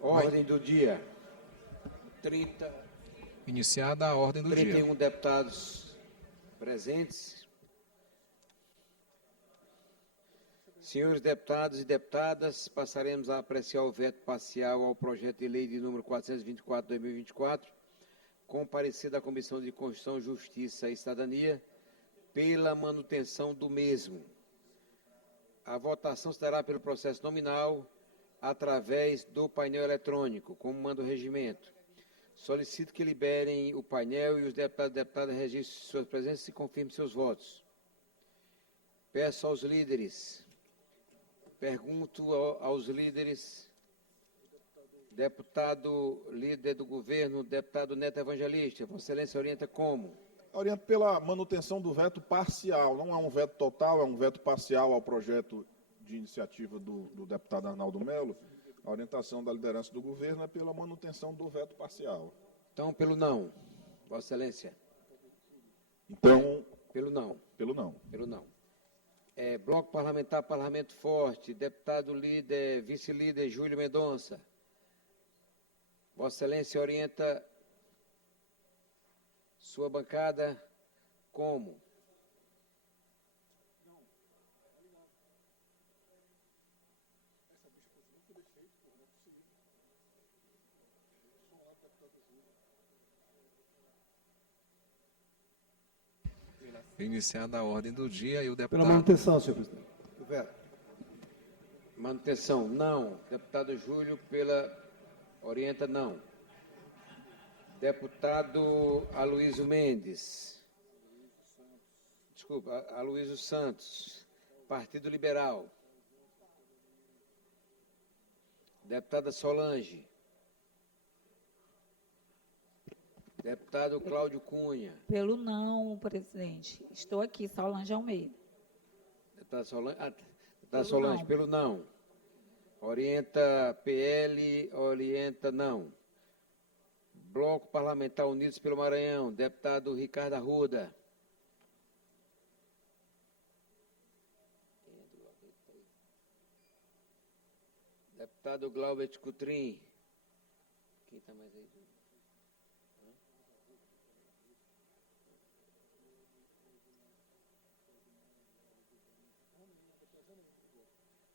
Ordem do dia. 30. Iniciada a ordem do dia. 31 deputados presentes. Senhores deputados e deputadas, passaremos a apreciar o veto parcial ao projeto de lei de número 424/2024, comparecido à Comissão de Constituição, Justiça e Cidadania, pela manutenção do mesmo. A votação se dará pelo processo nominal, através do painel eletrônico, como manda o regimento. Solicito que liberem o painel e os deputados e deputadas registrem suas presenças e confirmem seus votos. Peço aos líderes, pergunto aos líderes, deputado líder do governo, deputado Neto Evangelista, Vossa Excelência orienta como? Oriento pela manutenção do veto parcial, não é um veto total, é um veto parcial ao projeto de iniciativa do deputado Arnaldo Melo. A orientação da liderança do governo é pela manutenção do veto parcial. Então, pelo não, Vossa Excelência. Então, Pelo não. pelo não. Pelo não. Bloco Parlamentar Parlamento Forte, deputado líder, vice-líder Júlio Mendonça. Vossa Excelência orienta sua bancada como? Iniciada a ordem do dia e o Pela deputado... manutenção, senhor presidente. Do veto. Manutenção, não. Deputado Júlio, orienta não. Deputado Aloysio Mendes. Desculpa, Aloysio Santos. Partido Liberal. Deputada Solange. Deputado Cláudio Cunha. Pelo não, presidente. Estou aqui, Solange Almeida. Deputada Solange, pelo não. Orienta PL, orienta não. Bloco Parlamentar Unidos pelo Maranhão, deputado Ricardo Arruda. Deputado Glaubert Coutrin. Quem está mais aí?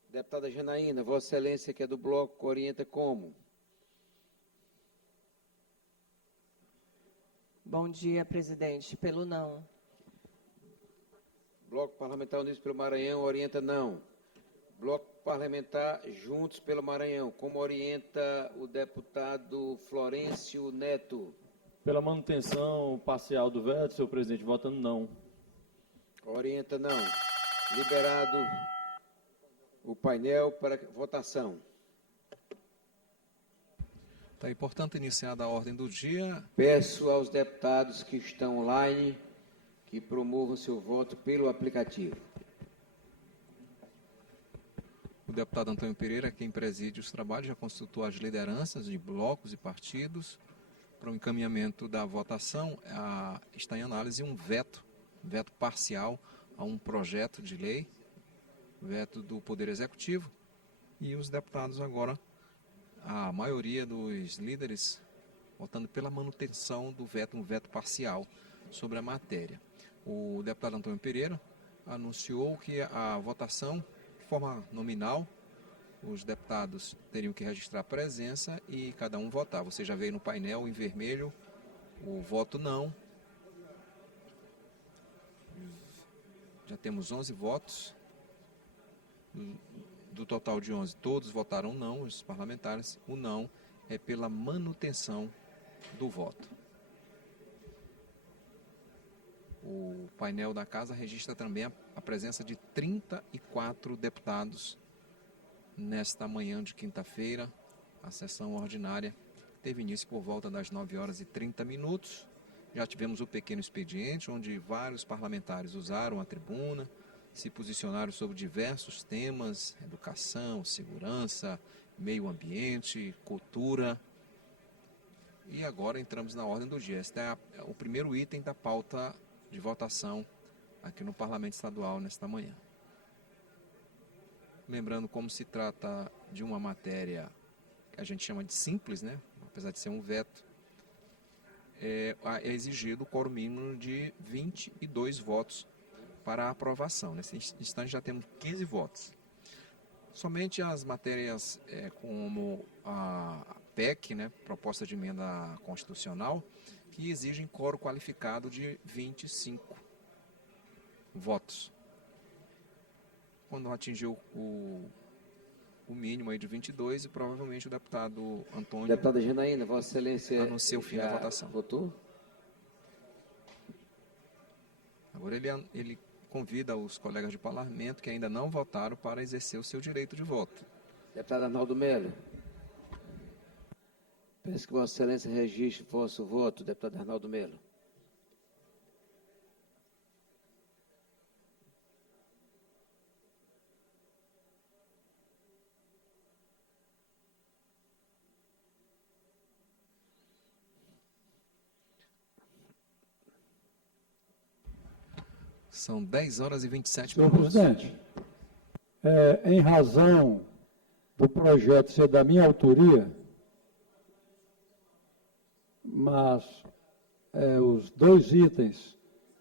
Deputada Janaína, Vossa Excelência, que é do bloco, orienta como? Bom dia, presidente. Pelo não. Bloco Parlamentar Unidos pelo Maranhão, orienta não. Bloco Parlamentar Juntos pelo Maranhão, como orienta o deputado Florencio Neto? Pela manutenção parcial do veto, senhor presidente, votando não. Orienta não. Liberado o painel para votação. Está aí, portanto, iniciada a ordem do dia. Peço aos deputados que estão online que promovam seu voto pelo aplicativo. O deputado Antônio Pereira, quem preside os trabalhos, já consultou as lideranças de blocos e partidos para o encaminhamento da votação. Está em análise um veto parcial a um projeto de lei veto do Poder Executivo, e os deputados agora, a maioria dos líderes, votando pela manutenção do veto, um veto parcial sobre a matéria. O deputado Antônio Pereira anunciou que a votação, de forma nominal, os deputados teriam que registrar presença e cada um votar. Você já veio no painel em vermelho o voto não. Já temos 11 votos. Do total de 11, todos votaram não, os parlamentares. O não é pela manutenção do voto. O painel da Casa registra também a presença de 34 deputados nesta manhã de quinta-feira. A sessão ordinária teve início por volta das 9h30. Já tivemos o pequeno expediente, onde vários parlamentares usaram a tribuna, se posicionaram sobre diversos temas: educação, segurança, meio ambiente, cultura. E agora entramos na ordem do dia. Este é o primeiro item da pauta de votação aqui no Parlamento Estadual nesta manhã. Lembrando, como se trata de uma matéria que a gente chama de simples, né? Apesar de ser um veto, é exigido o quórum mínimo de 22 votos para a aprovação. Nesse instante já temos 15 votos. Somente as matérias como a PEC, né, proposta de emenda constitucional, que exigem quórum qualificado de 25 votos. Quando atingiu o mínimo aí de 22, e provavelmente o deputado Antônio... Deputada Janaína, Vossa Excelência anuncia o fim da votação. Votou? Agora ele convida os colegas de parlamento que ainda não votaram para exercer o seu direito de voto. Deputado Arnaldo Melo. Peço que Vossa Excelência registre vosso voto, deputado Arnaldo Melo. São 10h27. Senhor presidente, em razão do projeto ser da minha autoria, mas os dois itens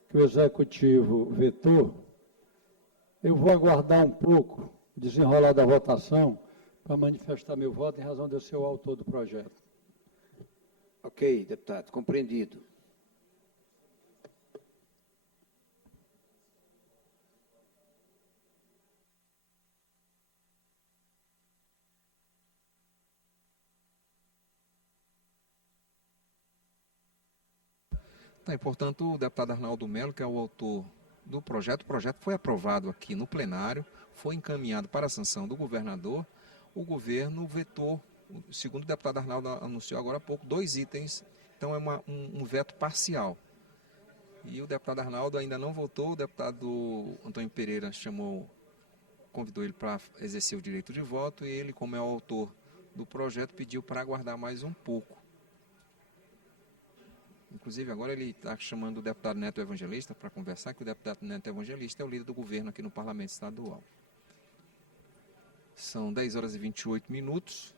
que o Executivo vetou, eu vou aguardar um pouco o desenrolar da votação para manifestar meu voto em razão de eu ser o autor do projeto. Ok, deputado, compreendido. Tá, e, portanto, o deputado Arnaldo Melo, que é o autor do projeto, o projeto foi aprovado aqui no plenário, foi encaminhado para a sanção do governador. O governo vetou, segundo o deputado Arnaldo anunciou agora há pouco, 2 itens, então é um veto parcial. E o deputado Arnaldo ainda não votou, o deputado Antônio Pereira convidou ele para exercer o direito de voto, e ele, como é o autor do projeto, pediu para aguardar mais um pouco. Inclusive, agora ele está chamando o deputado Neto Evangelista para conversar, que o deputado Neto Evangelista é o líder do governo aqui no Parlamento Estadual. São 10h28,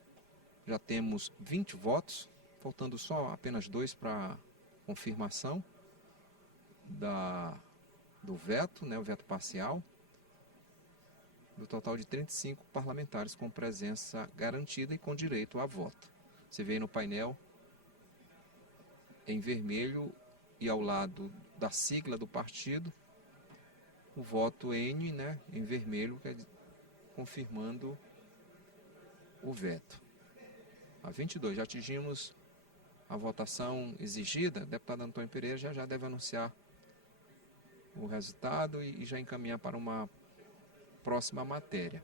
já temos 20 votos, faltando só apenas 2 para confirmação do veto, né, o veto parcial, do total de 35 parlamentares com presença garantida e com direito a voto. Você vê aí no painel, em vermelho e ao lado da sigla do partido, o voto N, né, em vermelho, confirmando o veto. A 22, já atingimos a votação exigida. O deputado Antônio Pereira já deve anunciar o resultado e já encaminhar para uma próxima matéria.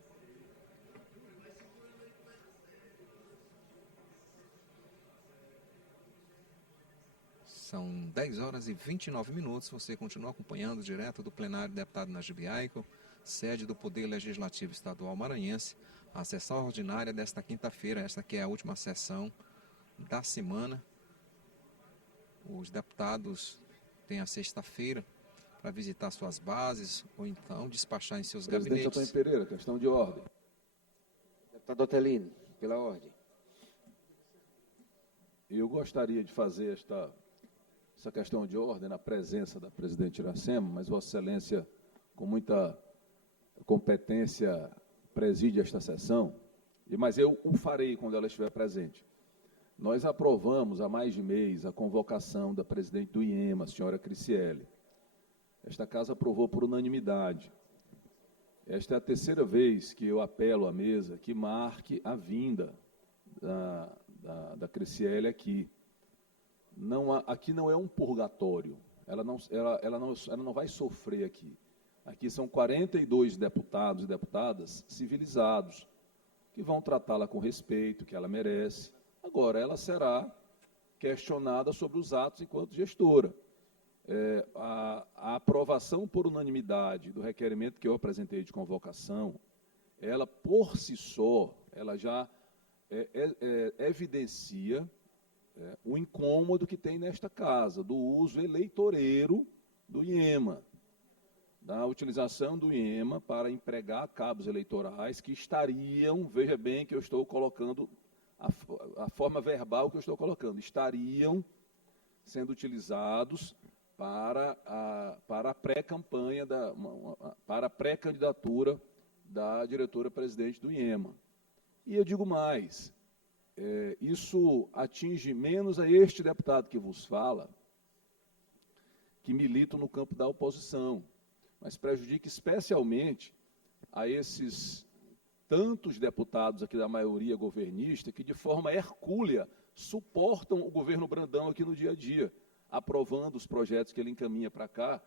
São 10h29. Você continua acompanhando direto do plenário deputado Najib Aico, sede do Poder Legislativo Estadual Maranhense, a sessão ordinária desta quinta-feira. Esta que é a última sessão da semana. Os deputados têm a sexta-feira para visitar suas bases ou então despachar em seus Presidente gabinetes. Antônio Pereira, questão de ordem. Deputado Otelino, pela ordem. Eu gostaria de fazer essa questão de ordem na presença da presidente Iracema, mas Vossa Excelência, com muita competência, preside esta sessão, mas eu o farei quando ela estiver presente. Nós aprovamos há mais de mês a convocação da presidente do IEMA, a senhora Criciele. Esta casa aprovou por unanimidade. Esta é a terceira vez que eu apelo à mesa que marque a vinda da Criciele aqui. Aqui não é um purgatório, ela não vai sofrer aqui. Aqui são 42 deputados e deputadas civilizados, que vão tratá-la com respeito, que ela merece. Agora, ela será questionada sobre os atos enquanto gestora. A aprovação por unanimidade do requerimento que eu apresentei de convocação, ela, por si só, ela já evidencia o incômodo que tem nesta casa, do uso eleitoreiro do IEMA, da utilização do IEMA para empregar cabos eleitorais que estariam, veja bem que eu estou colocando, a forma verbal que eu estou colocando, estariam sendo utilizados para a pré-campanha, para a pré-candidatura da diretora-presidente do IEMA. E eu digo mais, isso atinge menos a este deputado que vos fala, que milita no campo da oposição, mas prejudica especialmente a esses tantos deputados aqui da maioria governista que, de forma hercúlea, suportam o governo Brandão aqui no dia a dia, aprovando os projetos que ele encaminha para cá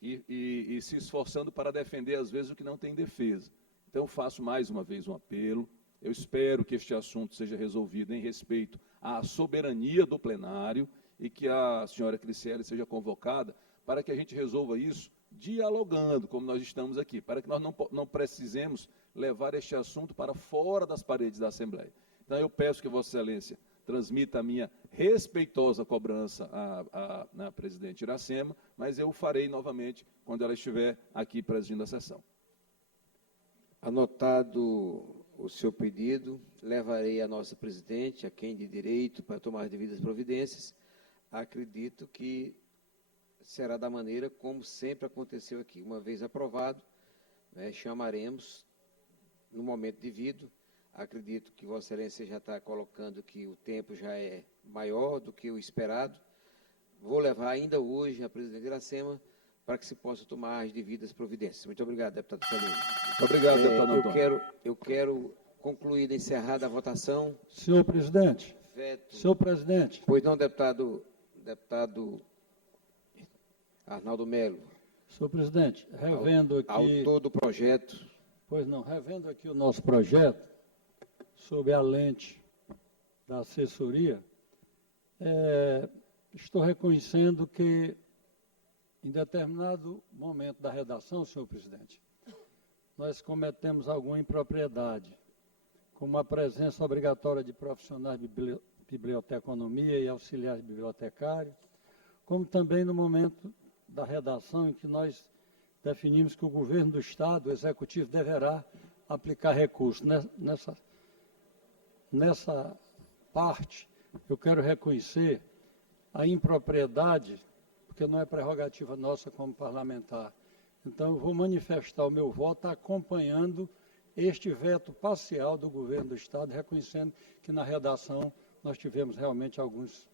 e se esforçando para defender, às vezes, o que não tem defesa. Então, faço mais uma vez um apelo. Eu espero que este assunto seja resolvido em respeito à soberania do plenário e que a senhora Criciele seja convocada para que a gente resolva isso dialogando, como nós estamos aqui, para que nós não precisemos levar este assunto para fora das paredes da Assembleia. Então, eu peço que Vossa Excelência transmita a minha respeitosa cobrança à presidente Iracema, mas eu o farei novamente quando ela estiver aqui presidindo a sessão. Anotado o seu pedido, levarei a nossa presidente, a quem de direito, para tomar as devidas providências. Acredito que será da maneira como sempre aconteceu aqui. Uma vez aprovado, chamaremos no momento devido. Acredito que Vossa Excelência já está colocando que o tempo já é maior do que o esperado. Vou levar ainda hoje a presidente Iracema para que se possa tomar as devidas providências. Muito obrigado, deputado Celino. Muito obrigado, deputado Antônio. Eu quero concluir, encerrada a votação. Senhor presidente. Veto. Senhor presidente. Pois não, deputado Arnaldo Melo. Senhor presidente, revendo aqui... Autor do projeto. Pois não, revendo aqui o nosso projeto, sob a lente da assessoria, estou reconhecendo que, em determinado momento da redação, senhor presidente, nós cometemos alguma impropriedade, como a presença obrigatória de profissionais de biblioteconomia e auxiliares bibliotecários, como também no momento da redação em que nós definimos que o governo do Estado, o Executivo, deverá aplicar recursos. Nessa parte, eu quero reconhecer a impropriedade, porque não é prerrogativa nossa como parlamentar. Então, eu vou manifestar o meu voto acompanhando este veto parcial do governo do Estado, reconhecendo que na redação nós tivemos realmente alguns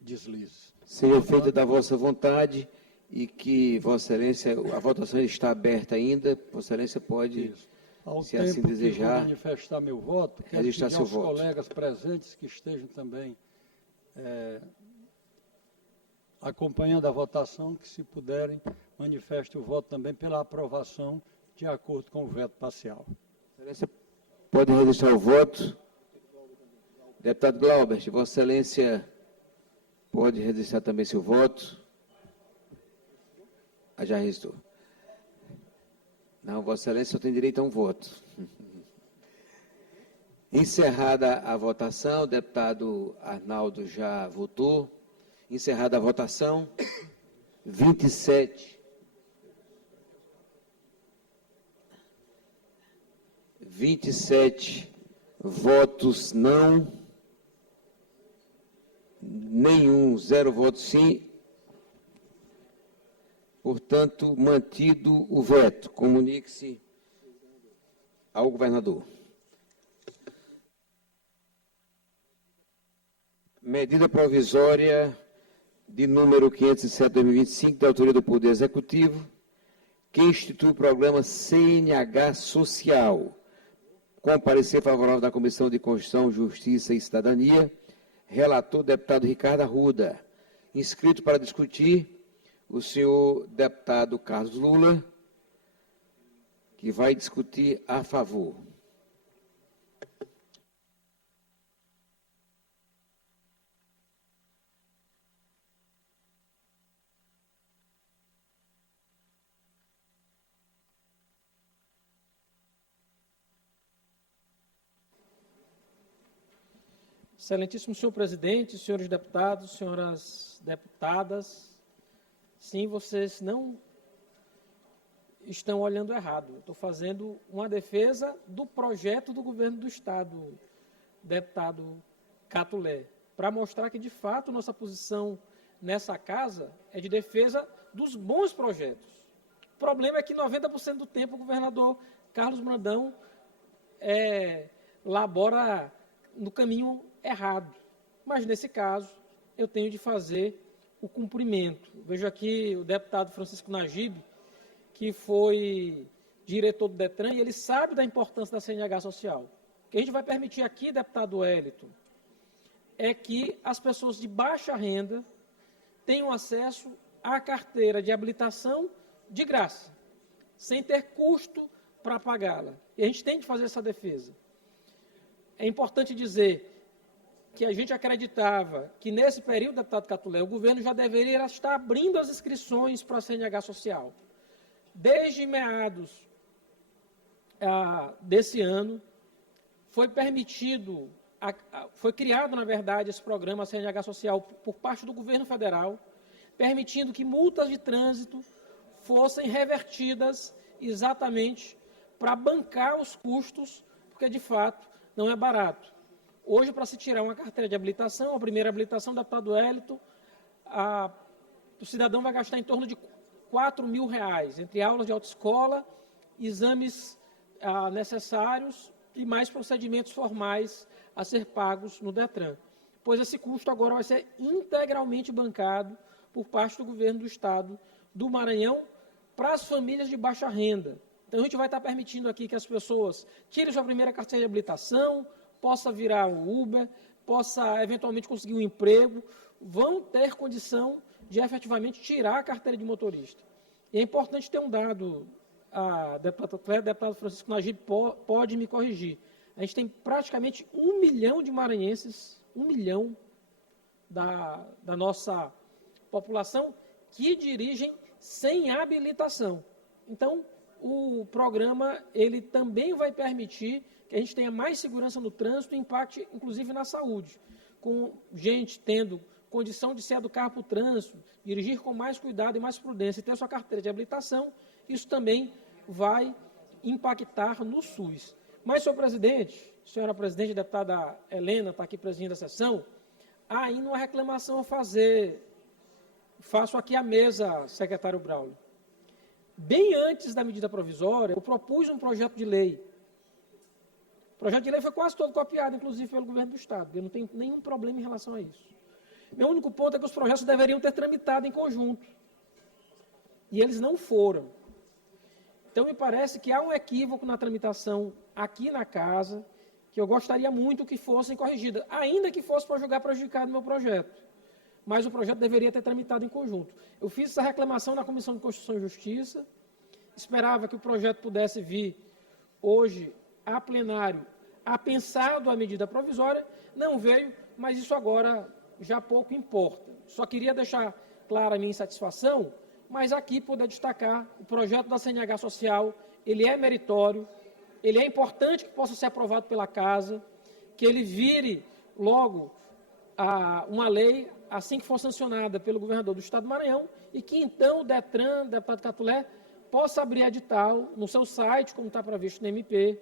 deslizes. Seja feita da vossa vontade e que Vossa Excelência, a votação está aberta ainda, Vossa Excelência pode, se assim desejar, vou manifestar meu voto, quero pedir aos colegas presentes que estejam também acompanhando a votação, que se puderem, manifeste o voto também pela aprovação de acordo com o veto parcial. Excelência pode registrar o voto. Deputado Glaubert, Vossa Excelência pode registrar também seu voto. Já registrou. Não, Vossa Excelência só tem direito a um voto. Encerrada a votação, o deputado Arnaldo já votou. Encerrada a votação, 27 27 votos não, nenhum, 0 votos sim. Portanto, mantido o veto. Comunique-se ao governador. Medida provisória de número 507/2025, da autoria do Poder Executivo, que institui o programa CNH Social, com parecer favorável da Comissão de Constituição, Justiça e Cidadania, relator deputado Ricardo Arruda. Inscrito para discutir, o senhor deputado Carlos Lula, que vai discutir a favor. Excelentíssimo senhor presidente, senhores deputados, senhoras deputadas, sim, vocês não estão olhando errado. Estou fazendo uma defesa do projeto do governo do Estado, deputado Catulé, para mostrar que, de fato, nossa posição nessa casa é de defesa dos bons projetos. O problema é que 90% do tempo o governador Carlos Brandão labora no caminho errado. Mas, nesse caso, eu tenho de fazer o cumprimento. Vejo aqui o deputado Francisco Najib, que foi diretor do DETRAN, e ele sabe da importância da CNH social. O que a gente vai permitir aqui, deputado Wellington, é que as pessoas de baixa renda tenham acesso à carteira de habilitação de graça, sem ter custo para pagá-la. E a gente tem de fazer essa defesa. É importante dizer que a gente acreditava que, nesse período, deputado Catulé, o governo já deveria estar abrindo as inscrições para a CNH social. Desde meados desse ano, foi permitido, foi criado, na verdade, esse programa CNH social por parte do governo federal, permitindo que multas de trânsito fossem revertidas exatamente para bancar os custos, porque, de fato, não é barato. Hoje, para se tirar uma carteira de habilitação, a primeira habilitação, deputado Wellington, o cidadão vai gastar em torno de R$4.000, entre aulas de autoescola, exames necessários e mais procedimentos formais a ser pagos no DETRAN. Pois esse custo agora vai ser integralmente bancado por parte do governo do Estado do Maranhão para as famílias de baixa renda. Então, a gente vai estar permitindo aqui que as pessoas tirem sua primeira carteira de habilitação, possa virar um Uber, possa eventualmente conseguir um emprego, vão ter condição de efetivamente tirar a carteira de motorista. E é importante ter um dado, deputado Francisco Najib pode me corrigir. A gente tem praticamente 1 milhão de maranhenses, 1 milhão da nossa população que dirigem sem habilitação. Então, o programa ele também vai permitir que a gente tenha mais segurança no trânsito e impacte, inclusive, na saúde, com gente tendo condição de se educar para o trânsito, dirigir com mais cuidado e mais prudência e ter sua carteira de habilitação, isso também vai impactar no SUS. Mas, senhor presidente, senhora presidente, deputada Helena está aqui presidindo a sessão, há ainda uma reclamação a fazer. Faço aqui a mesa, secretário Braulio. Bem antes da medida provisória, eu propus um projeto de lei. O projeto de lei foi quase todo copiado, inclusive, pelo governo do Estado. Eu não tenho nenhum problema em relação a isso. Meu único ponto é que os projetos deveriam ter tramitado em conjunto. E eles não foram. Então, me parece que há um equívoco na tramitação aqui na casa, que eu gostaria muito que fossem corrigidas, ainda que fosse para julgar prejudicado o meu projeto. Mas o projeto deveria ter tramitado em conjunto. Eu fiz essa reclamação na Comissão de Constituição e Justiça, esperava que o projeto pudesse vir hoje a plenário apensado a medida provisória, não veio, mas isso agora já pouco importa. Só queria deixar clara a minha insatisfação, mas aqui poder destacar o projeto da CNH social, ele é meritório, ele é importante que possa ser aprovado pela Casa, que ele vire logo uma lei assim que for sancionada pelo governador do Estado do Maranhão e que então o DETRAN, deputado Catulé, possa abrir edital no seu site, como está previsto no MP,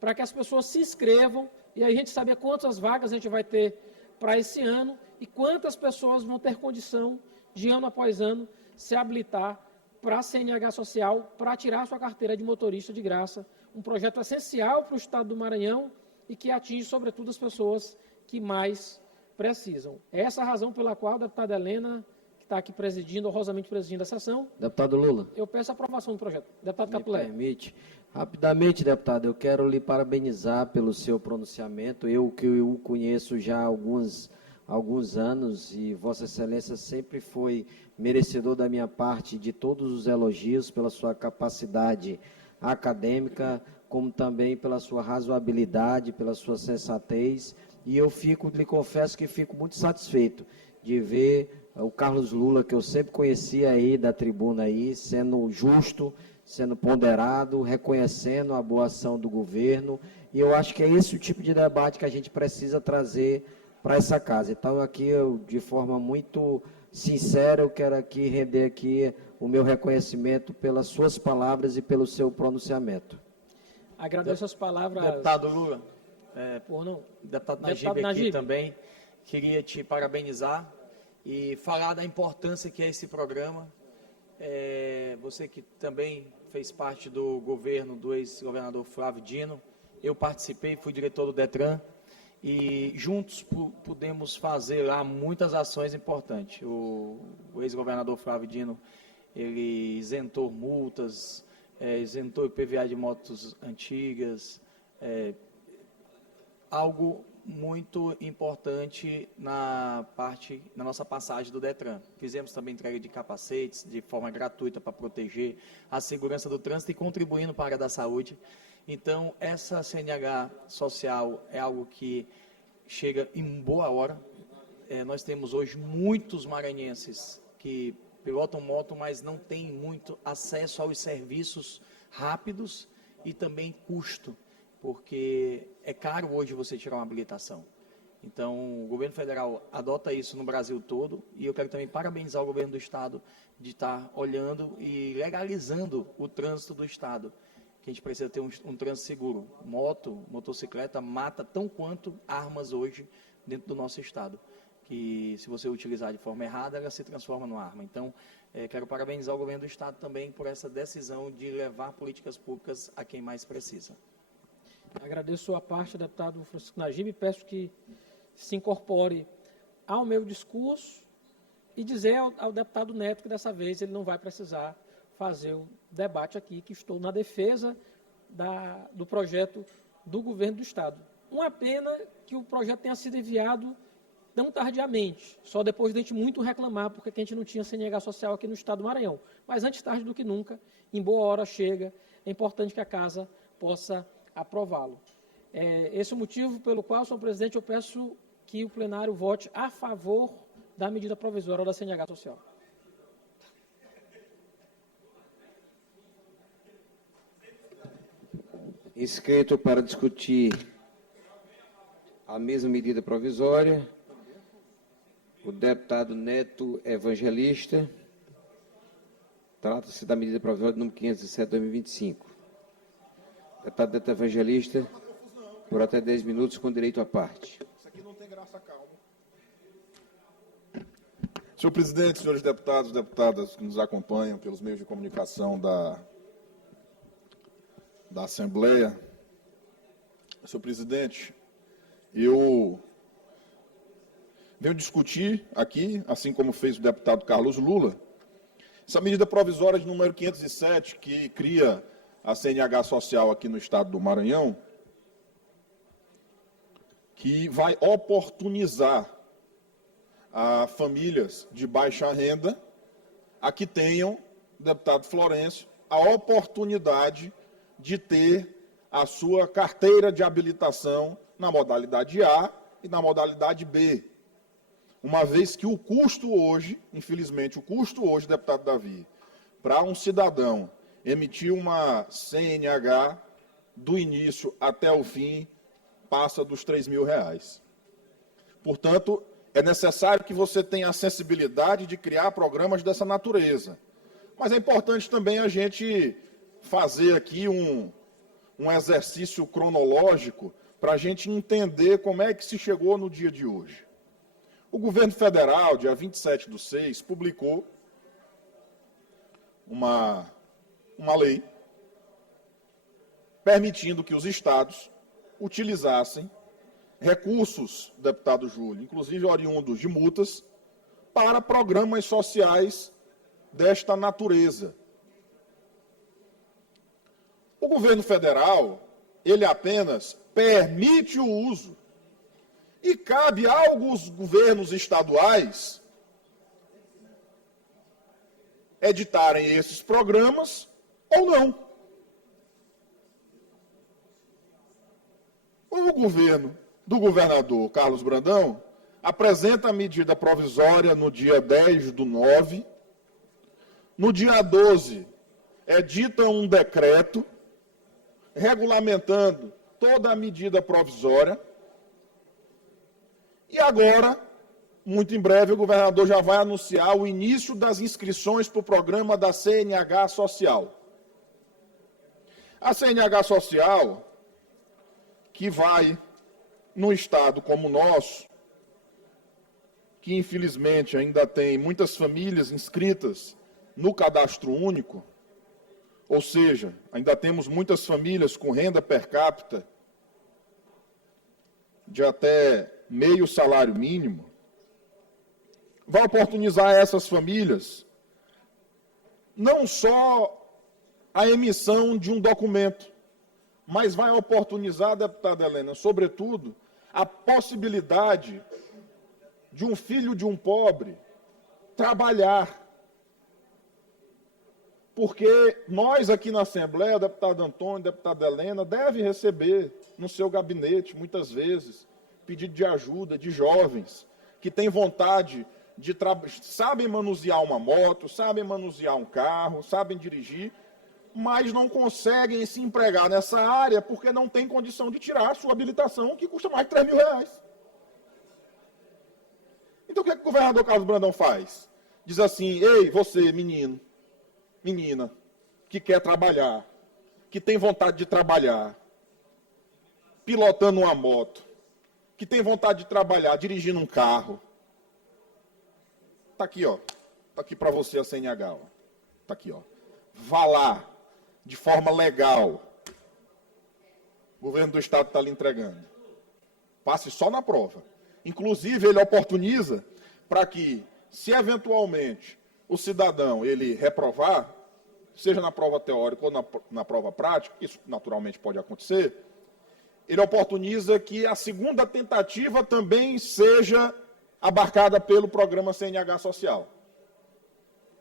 para que as pessoas se inscrevam e aí a gente saber quantas vagas a gente vai ter para esse ano e quantas pessoas vão ter condição de, ano após ano, se habilitar para a CNH social, para tirar sua carteira de motorista de graça. Um projeto essencial para o Estado do Maranhão e que atinge, sobretudo, as pessoas que mais precisam. É essa a razão pela qual a deputada Helena, que está aqui presidindo, honrosamente presidindo a sessão, Deputado Lula. eu peço a aprovação do projeto. Deputado Me Capilé. permite. Rapidamente, deputado, eu quero lhe parabenizar pelo seu pronunciamento. Eu que o conheço já há alguns anos e Vossa Excelência sempre foi merecedor da minha parte de todos os elogios pela sua capacidade acadêmica, como também pela sua razoabilidade, pela sua sensatez. E eu lhe confesso que fico muito satisfeito de ver o Carlos Lula, que eu sempre conheci aí da tribuna aí, sendo justo, sendo ponderado, reconhecendo a boa ação do governo, e eu acho que é esse o tipo de debate que a gente precisa trazer para essa casa. Então, aqui, de forma muito sincera, eu quero aqui render aqui o meu reconhecimento pelas suas palavras e pelo seu pronunciamento. Agradeço as palavras. Deputado Lula, deputado Najib Najib aqui também, queria te parabenizar e falar da importância que é esse programa. Você que também fez parte do governo do ex-governador Flávio Dino, eu participei, fui diretor do DETRAN, e juntos pudemos fazer lá muitas ações importantes. O ex-governador Flávio Dino, ele isentou multas, isentou IPVA de motos antigas, algo muito importante na nossa passagem do DETRAN. Fizemos também entrega de capacetes de forma gratuita para proteger a segurança do trânsito e contribuindo para a área da saúde. Então, essa CNH social é algo que chega em boa hora. Nós temos hoje muitos maranhenses que pilotam moto, mas não têm muito acesso aos serviços rápidos e também custo, porque é caro hoje você tirar uma habilitação. Então, o governo federal adota isso no Brasil todo, e eu quero também parabenizar o governo do Estado de estar olhando e legalizando o trânsito do Estado, que a gente precisa ter um trânsito seguro. Motocicleta mata tão quanto armas hoje dentro do nosso Estado, que se você utilizar de forma errada, ela se transforma numa arma. Então, quero parabenizar o governo do Estado também por essa decisão de levar políticas públicas a quem mais precisa. Agradeço a sua parte, deputado Francisco Najib, e peço que se incorpore ao meu discurso e dizer ao deputado Neto que dessa vez ele não vai precisar fazer o debate aqui, que estou na defesa do projeto do governo do Estado. Uma pena que o projeto tenha sido enviado tão tardiamente, só depois de a gente muito reclamar, porque a gente não tinha CNH social aqui no Estado do Maranhão. Mas antes tarde do que nunca, em boa hora chega, é importante que a Casa possa aprová-lo. Esse é o motivo pelo qual, senhor presidente, eu peço que o plenário vote a favor da medida provisória da CNH social. Inscrito para discutir a mesma medida provisória, o deputado Neto Evangelista. Trata-se da medida provisória número 507/2025. Deputado Neto Evangelista, por até 10 minutos, com direito à parte. Isso aqui não tem graça, calma. Senhor presidente, senhores deputados e deputadas que nos acompanham pelos meios de comunicação da Assembleia. Senhor presidente, eu venho discutir aqui, assim como fez o deputado Carlos Lula, essa medida provisória de número 507, que cria a CNH social aqui no Estado do Maranhão, que vai oportunizar a famílias de baixa renda a que tenham, deputado Florencio, a oportunidade de ter a sua carteira de habilitação na modalidade A e na modalidade B. Uma vez que o custo hoje, infelizmente, o custo hoje, deputado Davi, para um cidadão emitir uma CNH do início até o fim, passa dos R$3.000. Portanto, é necessário que você tenha a sensibilidade de criar programas dessa natureza. Mas é importante também a gente fazer aqui um um exercício cronológico para a gente entender como é que se chegou no dia de hoje. O governo federal, dia 27/6, publicou uma lei permitindo que os estados utilizassem recursos, deputado Júlio, inclusive oriundos de multas, para programas sociais desta natureza. O governo federal, ele apenas permite o uso. E cabe a alguns governos estaduais editarem esses programas ou não. O governo do governador Carlos Brandão apresenta a medida provisória no dia 10/9. No dia 12, edita um decreto regulamentando toda a medida provisória. E agora, muito em breve, o governador já vai anunciar o início das inscrições para o programa da CNH Social. A CNH Social, que vai, num estado como o nosso, que infelizmente ainda tem muitas famílias inscritas no cadastro único, ou seja, ainda temos muitas famílias com renda per capita de até meio salário mínimo, vai oportunizar a essas famílias não só a emissão de um documento, mas vai oportunizar, deputada Helena, sobretudo, a possibilidade de um filho de um pobre trabalhar. Porque nós aqui na Assembleia, deputado Antônio, deputada Helena, deve receber no seu gabinete, muitas vezes, pedido de ajuda de jovens que têm vontade de sabem manusear uma moto, sabem manusear um carro, sabem dirigir, mas não conseguem se empregar nessa área porque não tem condição de tirar a sua habilitação, que custa mais de R$3.000. Então o que é que o governador Carlos Brandão faz? Diz assim: ei, você, menino, menina, que quer trabalhar, que tem vontade de trabalhar, pilotando uma moto, que tem vontade de trabalhar, dirigindo um carro. Está aqui, ó. Está aqui para você a CNH. Está aqui, ó. Vá lá, de forma legal. O governo do Estado está lhe entregando. Passe só na prova. Inclusive, ele oportuniza para que, se eventualmente o cidadão ele reprovar, seja na prova teórica ou na prova prática, isso naturalmente pode acontecer, ele oportuniza que a segunda tentativa também seja abarcada pelo programa CNH Social.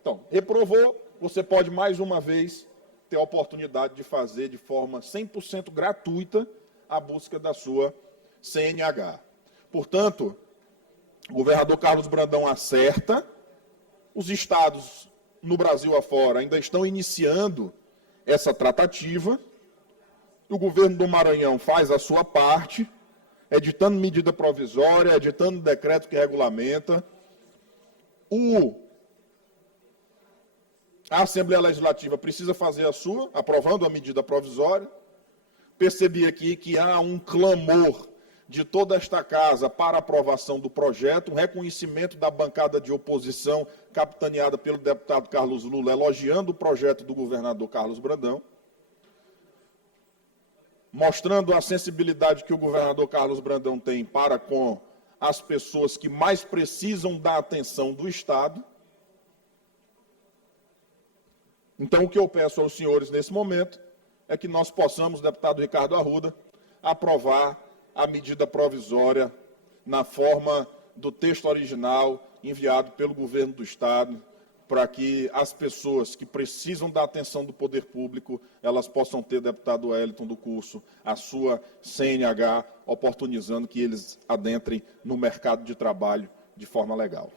Então, reprovou, você pode mais uma vez ter a oportunidade de fazer de forma 100% gratuita a busca da sua CNH. Portanto, o governador Carlos Brandão acerta, os estados no Brasil afora ainda estão iniciando essa tratativa, o governo do Maranhão faz a sua parte, editando medida provisória, editando decreto que regulamenta. A Assembleia Legislativa precisa fazer a sua, aprovando a medida provisória. Percebi aqui que há um clamor de toda esta casa para a aprovação do projeto, um reconhecimento da bancada de oposição, capitaneada pelo deputado Carlos Lula, elogiando o projeto do governador Carlos Brandão, mostrando a sensibilidade que o governador Carlos Brandão tem para com as pessoas que mais precisam da atenção do Estado. Então, o que eu peço aos senhores nesse momento é que nós possamos, deputado Ricardo Arruda, aprovar a medida provisória na forma do texto original enviado pelo governo do Estado, para que as pessoas que precisam da atenção do poder público, elas possam ter, deputado Wellington do Curso, a sua CNH, oportunizando que eles adentrem no mercado de trabalho de forma legal.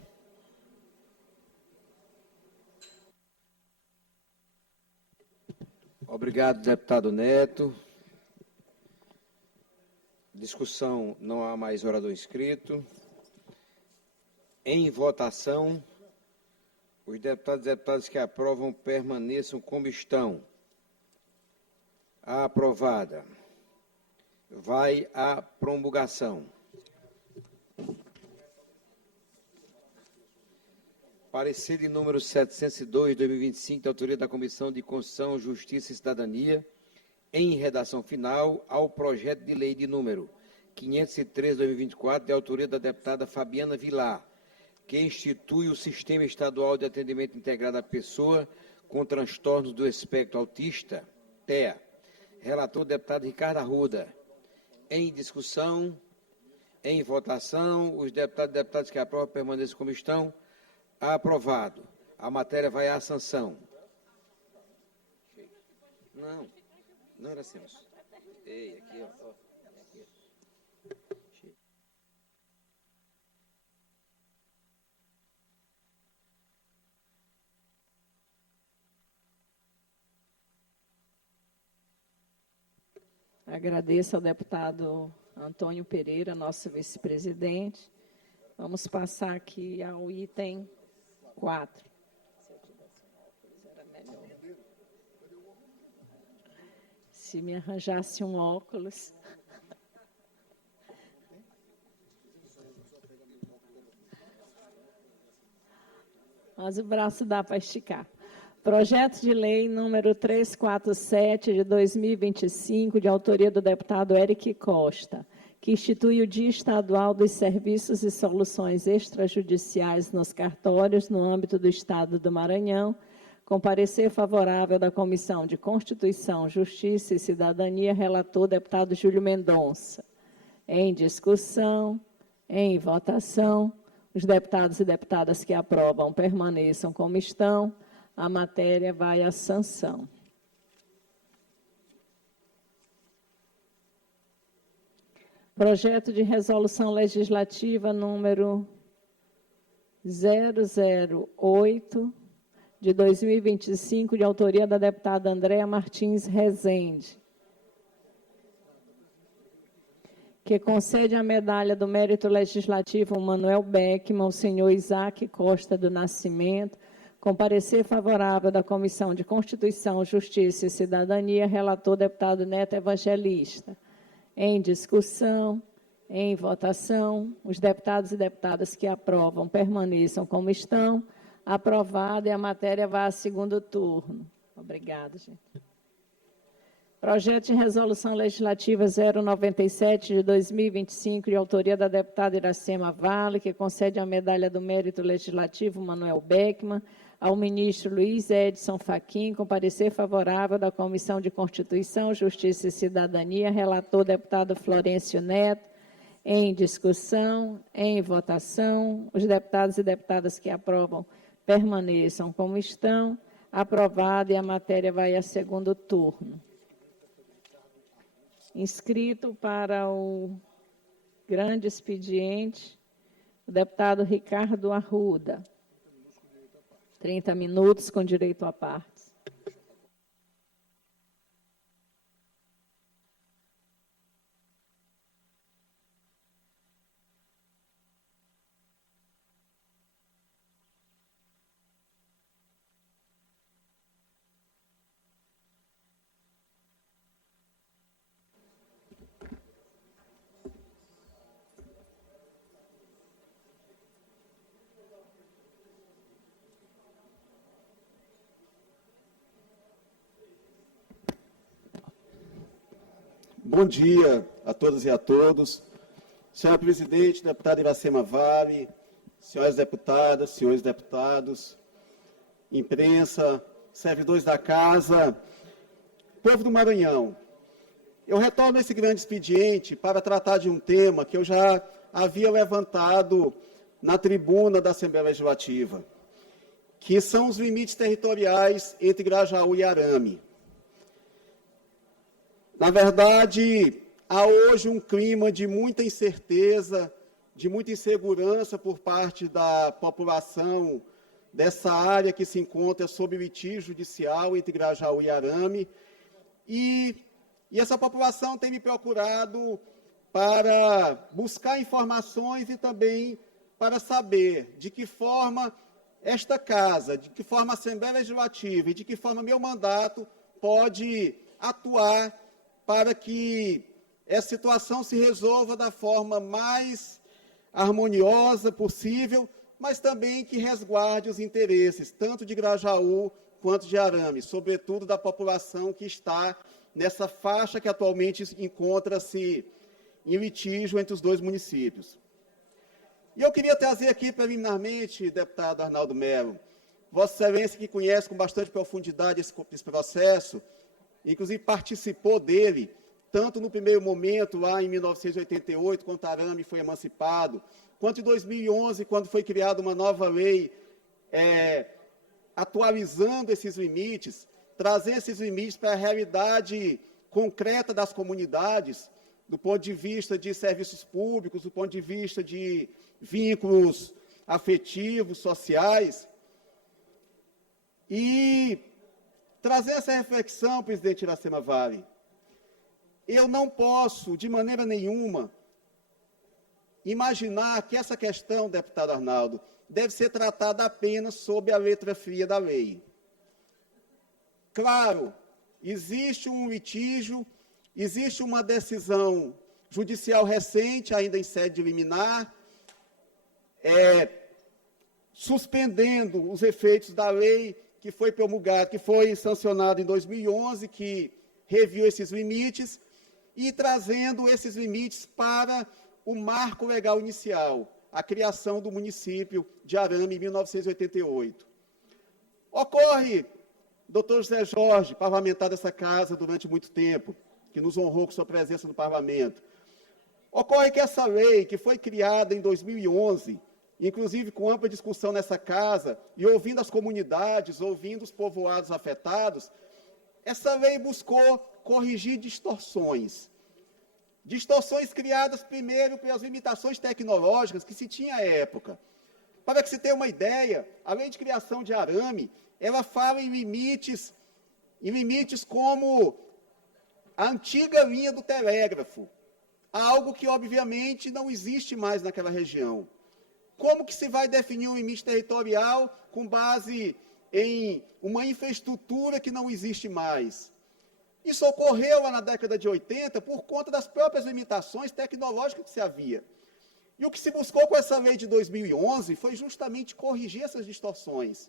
Obrigado, deputado Neto. Discussão, não há mais orador inscrito. Em votação, os deputados e deputadas que aprovam permaneçam como estão. Aprovada. Vai à promulgação. Parecer de número 702, 2025, de autoria da Comissão de Constituição, Justiça e Cidadania, em redação final, ao projeto de lei de número 503, 2024, de autoria da deputada Fabiana Vilar, que institui o Sistema Estadual de Atendimento Integrado à Pessoa com Transtornos do Espectro Autista, TEA. Relator, deputado Ricardo Arruda. Em discussão, em votação, os deputados e deputadas que aprovam permaneçam como estão. Aprovado. A matéria vai à sanção. Não era assim. Ei, aqui, ó. Agradeço ao deputado Antônio Pereira, nosso vice-presidente. Vamos passar aqui ao item 4. Se eu tivesse um óculos, era melhor. Se me arranjasse um óculos. Mas o braço dá para esticar. Projeto de lei número 347 de 2025, de autoria do deputado Eric Costa, que institui o Dia Estadual dos Serviços e Soluções Extrajudiciais nos cartórios no âmbito do Estado do Maranhão, com parecer favorável da Comissão de Constituição, Justiça e Cidadania, relator deputado Júlio Mendonça. Em discussão, em votação, os deputados e deputadas que aprovam permaneçam como estão. A matéria vai à sanção. Projeto de resolução legislativa número 008, de 2025, de autoria da deputada Andréa Martins Rezende, que concede a medalha do Mérito Legislativo Manuel Beckmann ao senhor Isaac Costa do Nascimento, com parecer favorável da Comissão de Constituição, Justiça e Cidadania, relator deputado Neto Evangelista. Em discussão, em votação, os deputados e deputadas que aprovam permaneçam como estão. Aprovada, e a matéria vai a segundo turno. Obrigada, gente. Projeto de resolução legislativa 097 de 2025, de autoria da deputada Iracema Vale, que concede a medalha do Mérito Legislativo Manuel Beckmann ao ministro Luiz Edson Fachin, com parecer favorável da Comissão de Constituição, Justiça e Cidadania, relator deputado Florencio Neto. Em discussão, em votação, os deputados e deputadas que aprovam permaneçam como estão. Aprovado, e a matéria vai a segundo turno. Inscrito para o grande expediente, o deputado Ricardo Arruda. 30 minutos com direito à parte. Bom dia a todas e a todos. Senhora Presidente, deputada Iracema Vale, senhoras deputadas, senhores deputados, imprensa, servidores da Casa, povo do Maranhão. Eu retorno esse grande expediente para tratar de um tema que eu já havia levantado na tribuna da Assembleia Legislativa, que são os limites territoriais entre Grajaú e Arame. Na verdade, há hoje um clima de muita incerteza, de muita insegurança por parte da população dessa área que se encontra sob litígio judicial entre Grajaú e Arame. E essa população tem me procurado para buscar informações e também para saber de que forma esta Casa, de que forma a Assembleia Legislativa e de que forma meu mandato pode atuar para que essa situação se resolva da forma mais harmoniosa possível, mas também que resguarde os interesses, tanto de Grajaú quanto de Arame, sobretudo da população que está nessa faixa que atualmente encontra-se em litígio entre os dois municípios. E eu queria trazer aqui preliminarmente, deputado Arnaldo Melo, Vossa Excelência, que conhece com bastante profundidade esse processo, inclusive participou dele, tanto no primeiro momento, lá em 1988, quando Arame foi emancipado, quanto em 2011, quando foi criada uma nova lei, atualizando esses limites, trazendo esses limites para a realidade concreta das comunidades, do ponto de vista de serviços públicos, do ponto de vista de vínculos afetivos, sociais. E trazer essa reflexão, presidente Iracema Vale, eu não posso, de maneira nenhuma, imaginar que essa questão, deputado Arnaldo, deve ser tratada apenas sob a letra fria da lei. Claro, existe um litígio, existe uma decisão judicial recente, ainda em sede liminar, suspendendo os efeitos da lei que foi promulgada, que foi sancionada em 2011, que reviu esses limites, e trazendo esses limites para o marco legal inicial, a criação do município de Arame em 1988. Ocorre, doutor José Jorge, parlamentar dessa casa durante muito tempo, que nos honrou com sua presença no parlamento, ocorre que essa lei, que foi criada em 2011, inclusive com ampla discussão nessa casa, e ouvindo as comunidades, ouvindo os povoados afetados, essa lei buscou corrigir distorções. Distorções criadas primeiro pelas limitações tecnológicas que se tinha à época. Para que se tenha uma ideia, a lei de criação de Arame, ela fala em limites como a antiga linha do telégrafo, algo que obviamente não existe mais naquela região. Como que se vai definir um limite territorial com base em uma infraestrutura que não existe mais? Isso ocorreu lá na década de 80 por conta das próprias limitações tecnológicas que se havia. E o que se buscou com essa lei de 2011 foi justamente corrigir essas distorções,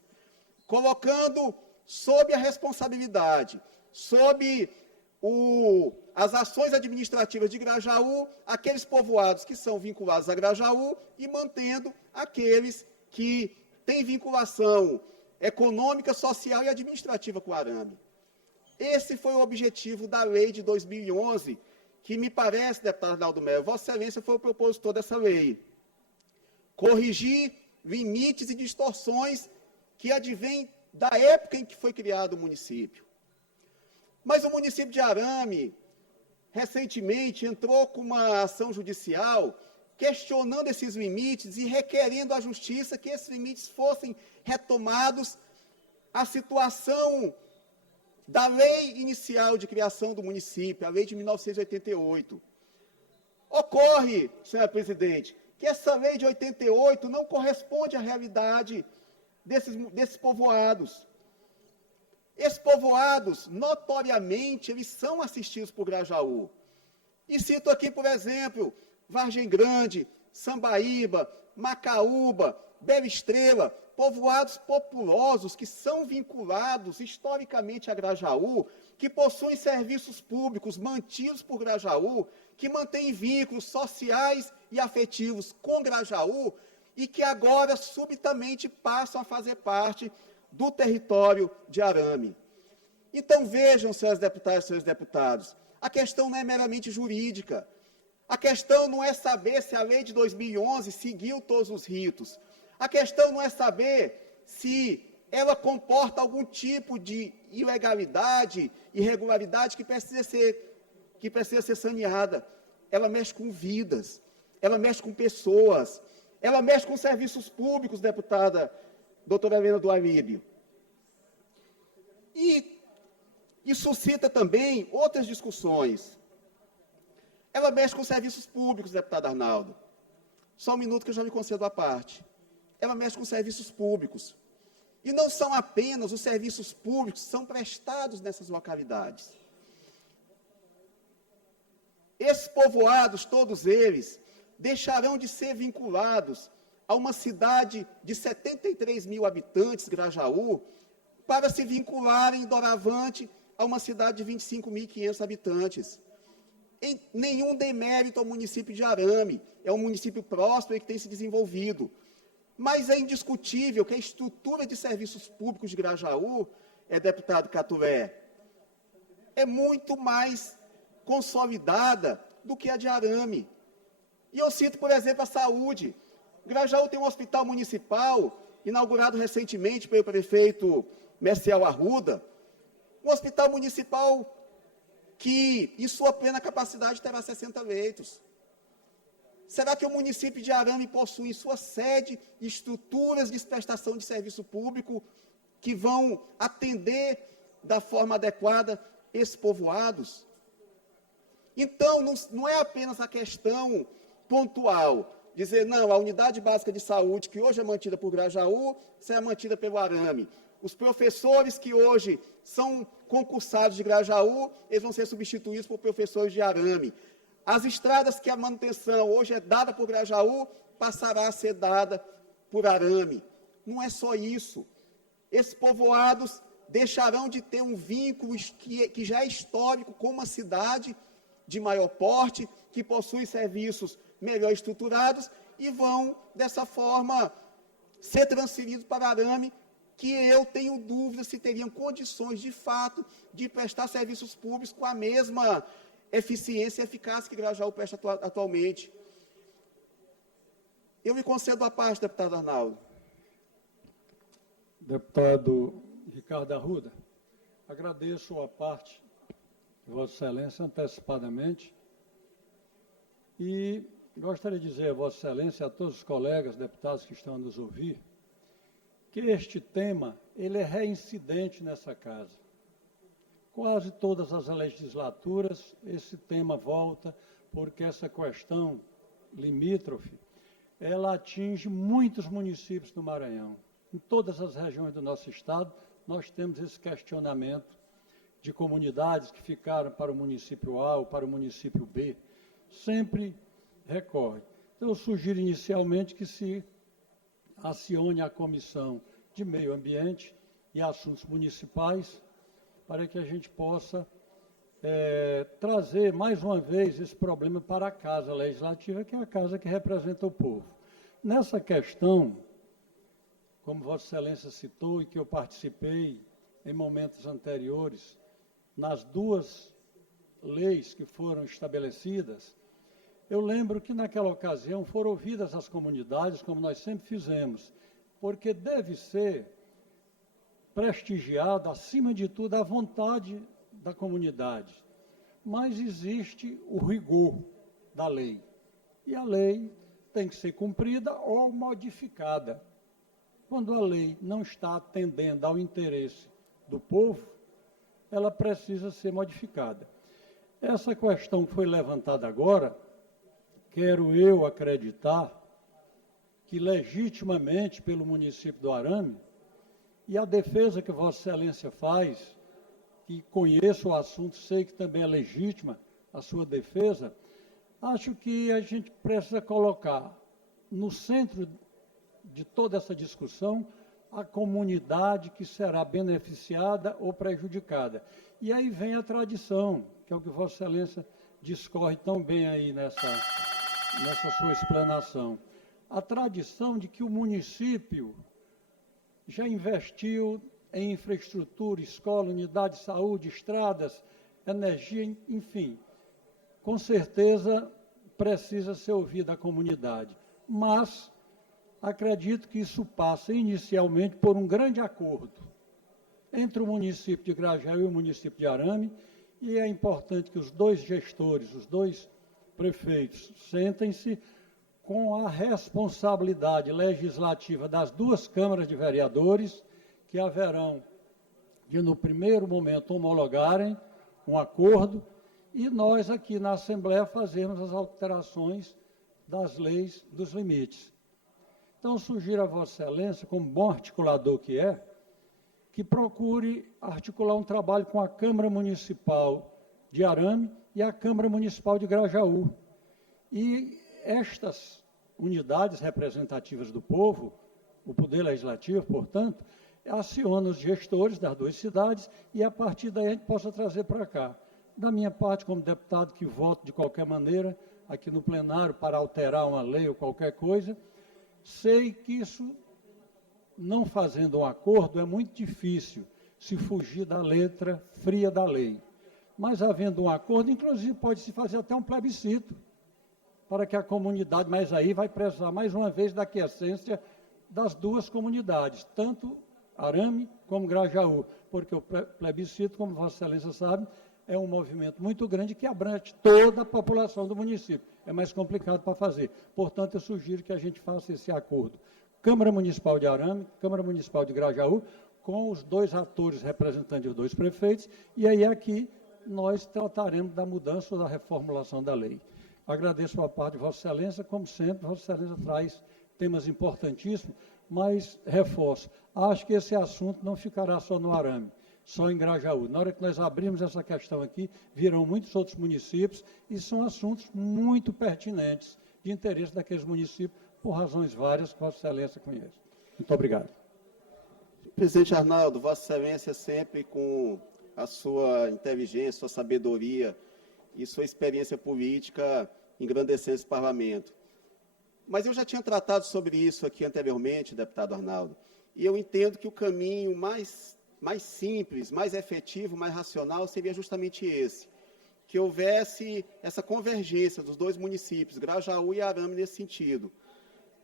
colocando sob a responsabilidade, sob as ações administrativas de Grajaú, aqueles povoados que são vinculados a Grajaú e mantendo aqueles que têm vinculação econômica, social e administrativa com Arame. Esse foi o objetivo da lei de 2011, que me parece, deputado Arnaldo Melo, Vossa Excelência foi o propositor dessa lei. Corrigir limites e distorções que advêm da época em que foi criado o município. Mas o município de Arame, recentemente, entrou com uma ação judicial questionando esses limites e requerendo à Justiça que esses limites fossem retomados à situação da lei inicial de criação do município, a lei de 1988. Ocorre, senhor presidente, que essa lei de 88 não corresponde à realidade desses povoados. Esses povoados, notoriamente, eles são assistidos por Grajaú. E cito aqui, por exemplo, Vargem Grande, Sambaíba, Macaúba, Bela Estrela, povoados populosos que são vinculados historicamente a Grajaú, que possuem serviços públicos mantidos por Grajaú, que mantêm vínculos sociais e afetivos com Grajaú e que agora subitamente passam a fazer parte do território de Arame. Então vejam, senhores deputados e senhores deputados, a questão não é meramente jurídica. A questão não é saber se a lei de 2011 seguiu todos os ritos. A questão não é saber se ela comporta algum tipo de ilegalidade, irregularidade que precisa ser saneada. Ela mexe com vidas, ela mexe com pessoas, ela mexe com serviços públicos, deputada doutora Helena do Alíbio. E suscita também outras discussões. Ela mexe com serviços públicos, deputado Arnaldo. Só um minuto que eu já lhe concedo a parte. Ela mexe com serviços públicos. E não são apenas os serviços públicos que são prestados nessas localidades. Esses povoados, todos eles, deixarão de ser vinculados a uma cidade de 73 mil habitantes, Grajaú, para se vincularem doravante a uma cidade de 25.500 habitantes. Em nenhum demérito ao município de Arame, é um município próspero e que tem se desenvolvido. Mas é indiscutível que a estrutura de serviços públicos de Grajaú, deputado Caturé, é muito mais consolidada do que a de Arame. E eu cito, por exemplo, a saúde. Grajaú tem um hospital municipal, inaugurado recentemente pelo prefeito Messiel Arruda, um hospital municipal que, em sua plena capacidade, terá 60 leitos. Será que o município de Arame possui em sua sede estruturas de prestação de serviço público que vão atender da forma adequada esses povoados? Então, não é apenas a questão pontual, dizer, não, a unidade básica de saúde, que hoje é mantida por Grajaú, será mantida pelo Arame. Os professores que hoje são concursados de Grajaú, eles vão ser substituídos por professores de Arame. As estradas que a manutenção hoje é dada por Grajaú, passará a ser dada por Arame. Não é só isso. Esses povoados deixarão de ter um vínculo que já é histórico com uma cidade de maior porte, que possui serviços melhor estruturados, e vão, dessa forma, ser transferidos para Arame, que eu tenho dúvidas se teriam condições, de fato, de prestar serviços públicos com a mesma eficiência e eficácia que Grajaú presta atualmente. Eu me concedo a parte, deputado Arnaldo. Deputado Ricardo Arruda, agradeço a parte de Vossa Excelência antecipadamente e gostaria de dizer a Vossa Excelência e a todos os colegas deputados que estão a nos ouvir que este tema ele é reincidente nessa casa. Quase todas as legislaturas esse tema volta, porque essa questão limítrofe, ela atinge muitos municípios do Maranhão. Em todas as regiões do nosso estado, nós temos esse questionamento de comunidades que ficaram para o município A ou para o município B. Sempre recorre. Então, eu sugiro inicialmente que se acione a Comissão de Meio Ambiente e Assuntos Municipais para que a gente possa trazer mais uma vez esse problema para a Casa Legislativa, que é a casa que representa o povo. Nessa questão, como Vossa Excelência citou e que eu participei em momentos anteriores, nas duas leis que foram estabelecidas, eu lembro que naquela ocasião foram ouvidas as comunidades, como nós sempre fizemos, porque deve ser prestigiado, acima de tudo, a vontade da comunidade. Mas existe o rigor da lei. E a lei tem que ser cumprida ou modificada. Quando a lei não está atendendo ao interesse do povo, ela precisa ser modificada. Essa questão que foi levantada agora, quero eu acreditar que legitimamente pelo município do Arame, e a defesa que Vossa Excelência faz, que conheço o assunto, sei que também é legítima a sua defesa, acho que a gente precisa colocar no centro de toda essa discussão a comunidade que será beneficiada ou prejudicada. E aí vem a tradição, que é o que Vossa Excelência discorre tão bem aí nessa sua explanação. A tradição de que o município já investiu em infraestrutura, escola, unidade de saúde, estradas, energia, enfim. Com certeza precisa ser ouvida a comunidade. Mas acredito que isso passa inicialmente por um grande acordo entre o município de Grajaú e o município de Arame, e é importante que os dois gestores, os dois prefeitos, sentem-se com a responsabilidade legislativa das duas câmaras de vereadores, que haverão de, no primeiro momento, homologarem um acordo, e nós aqui na Assembleia fazermos as alterações das leis dos limites. Então, sugiro a Vossa Excelência, como bom articulador que é, que procure articular um trabalho com a Câmara Municipal de Arame e a Câmara Municipal de Grajaú. E estas unidades representativas do povo, o Poder Legislativo, portanto, aciona os gestores das duas cidades e, a partir daí, a gente possa trazer para cá. Da minha parte, como deputado que voto de qualquer maneira aqui no plenário para alterar uma lei ou qualquer coisa, sei que isso, não fazendo um acordo, é muito difícil se fugir da letra fria da lei. Mas, havendo um acordo, inclusive, pode-se fazer até um plebiscito, para que a comunidade, mas aí vai precisar, mais uma vez, da aquiescência das duas comunidades, tanto Arame como Grajaú, porque o plebiscito, como Vossa Excelência sabe, é um movimento muito grande que abrange toda a população do município. É mais complicado para fazer. Portanto, eu sugiro que a gente faça esse acordo. Câmara Municipal de Arame, Câmara Municipal de Grajaú, com os dois atores representantes dos dois prefeitos, e aí aqui nós trataremos da mudança ou da reformulação da lei. Agradeço a parte de Vossa Excelência, como sempre, Vossa Excelência traz temas importantíssimos, mas reforço, acho que esse assunto não ficará só no Arame, só em Grajaú. Na hora que nós abrimos essa questão aqui, virão muitos outros municípios e são assuntos muito pertinentes de interesse daqueles municípios, por razões várias que Vossa Excelência conhece. Muito obrigado. Presidente Arnaldo, Vossa Excelência sempre com a sua inteligência, sua sabedoria e sua experiência política engrandecendo esse parlamento. Mas eu já tinha tratado sobre isso aqui anteriormente, deputado Arnaldo, e eu entendo que o caminho mais simples, mais efetivo, mais racional seria justamente esse, que houvesse essa convergência dos dois municípios, Grajaú e Arame, nesse sentido.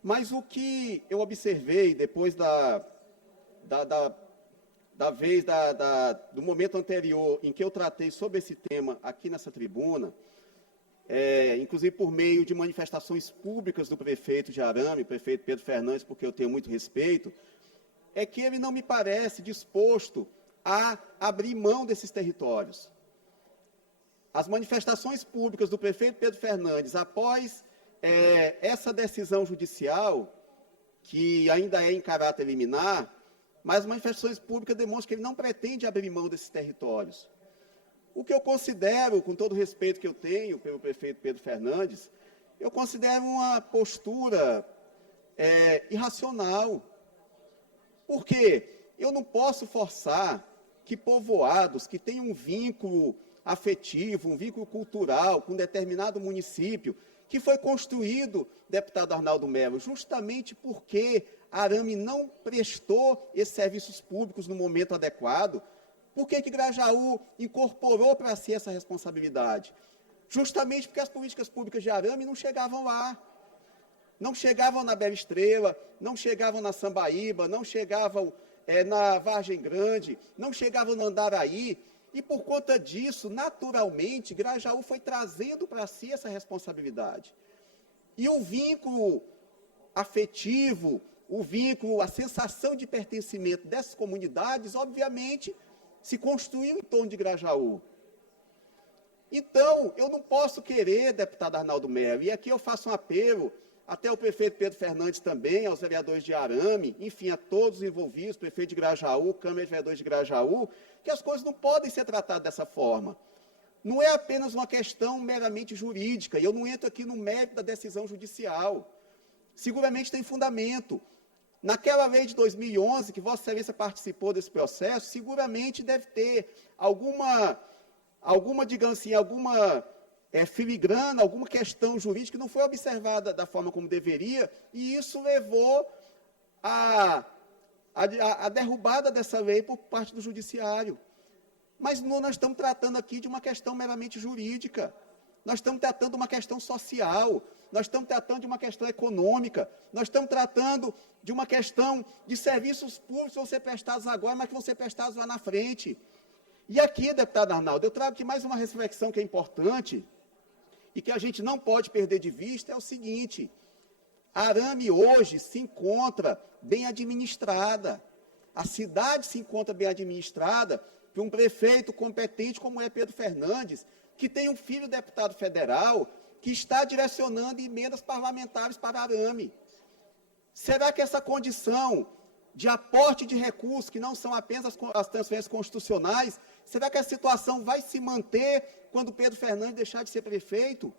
Mas o que eu observei depois do momento anterior em que eu tratei sobre esse tema aqui nessa tribuna, inclusive por meio de manifestações públicas do prefeito de Arame, prefeito Pedro Fernandes, porque eu tenho muito respeito, é que ele não me parece disposto a abrir mão desses territórios. As manifestações públicas do prefeito Pedro Fernandes, após essa decisão judicial, que ainda é em caráter liminar, mas as manifestações públicas demonstram que ele não pretende abrir mão desses territórios. O que eu considero, com todo o respeito que eu tenho pelo prefeito Pedro Fernandes, eu considero uma postura irracional. Porque eu não posso forçar que povoados que têm um vínculo afetivo, um vínculo cultural com um determinado município, que foi construído, deputado Arnaldo Melo, justamente porque Arame não prestou esses serviços públicos no momento adequado. Por que Grajaú incorporou para si essa responsabilidade? Justamente porque as políticas públicas de Arame não chegavam lá. Não chegavam na Bela Estrela, não chegavam na Sambaíba, não chegavam na Vargem Grande, não chegavam no Andaraí. E, por conta disso, naturalmente, Grajaú foi trazendo para si essa responsabilidade. E o vínculo afetivo, o vínculo, a sensação de pertencimento dessas comunidades, obviamente, se construiu em torno de Grajaú. Então, eu não posso querer, deputado Arnaldo Melo, e aqui eu faço um apelo, até o prefeito Pedro Fernandes também, aos vereadores de Arame, enfim, a todos os envolvidos, prefeito de Grajaú, Câmara de Vereadores de Grajaú, que as coisas não podem ser tratadas dessa forma. Não é apenas uma questão meramente jurídica, e eu não entro aqui no mérito da decisão judicial. Seguramente tem fundamento. Naquela lei de 2011, que Vossa Excelência participou desse processo, seguramente deve ter alguma digamos assim, alguma filigrana, alguma questão jurídica que não foi observada da forma como deveria, e isso levou à derrubada dessa lei por parte do Judiciário. Mas não, nós estamos tratando aqui de uma questão meramente jurídica. Nós estamos tratando de uma questão social, nós estamos tratando de uma questão econômica, nós estamos tratando de uma questão de serviços públicos que vão ser prestados agora, mas que vão ser prestados lá na frente. E aqui, deputado Arnaldo, eu trago aqui mais uma reflexão que é importante e que a gente não pode perder de vista, é o seguinte: Arame hoje se encontra bem administrada, a cidade se encontra bem administrada por um prefeito competente como é Pedro Fernandes, que tem um filho deputado federal que está direcionando emendas parlamentares para Arame. Será que essa condição de aporte de recursos, que não são apenas as transferências constitucionais, será que a situação vai se manter quando Pedro Fernandes deixar de ser prefeito?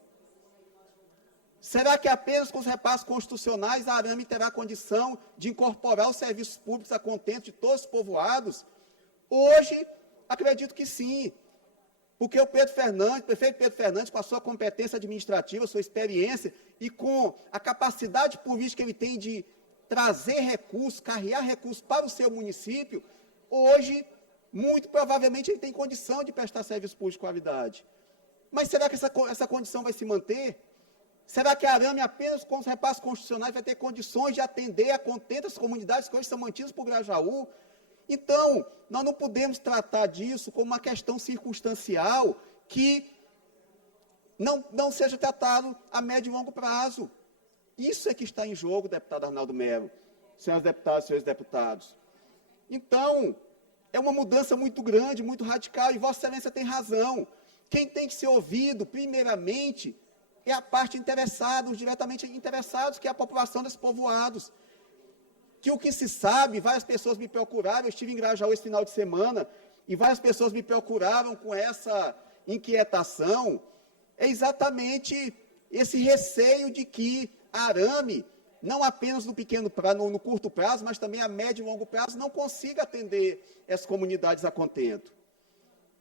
Será que apenas com os repasses constitucionais a Arame terá condição de incorporar os serviços públicos a contento de todos os povoados? Hoje, acredito que sim, porque o prefeito Pedro Fernandes, com a sua competência administrativa, sua experiência e com a capacidade política que ele tem de trazer recursos, carregar recursos para o seu município, hoje, muito provavelmente, ele tem condição de prestar serviços públicos de qualidade. Mas será que essa condição vai se manter? Será que a Arame, apenas com os repasses constitucionais, vai ter condições de atender a contento as comunidades que hoje são mantidas por Grajaú? Então, nós não podemos tratar disso como uma questão circunstancial que não seja tratado a médio e longo prazo. Isso é que está em jogo, deputado Arnaldo Melo, senhores deputados e senhores deputados. Então, é uma mudança muito grande, muito radical, e Vossa Excelência tem razão. Quem tem que ser ouvido, primeiramente, é a parte interessada, os diretamente interessados, que é a população desses povoados. Que o que se sabe, várias pessoas me procuraram, eu estive em Grajaú esse final de semana, e várias pessoas me procuraram com essa inquietação, é exatamente esse receio de que a Arame, não apenas no curto prazo, mas também a médio e longo prazo, não consiga atender essas comunidades a contento.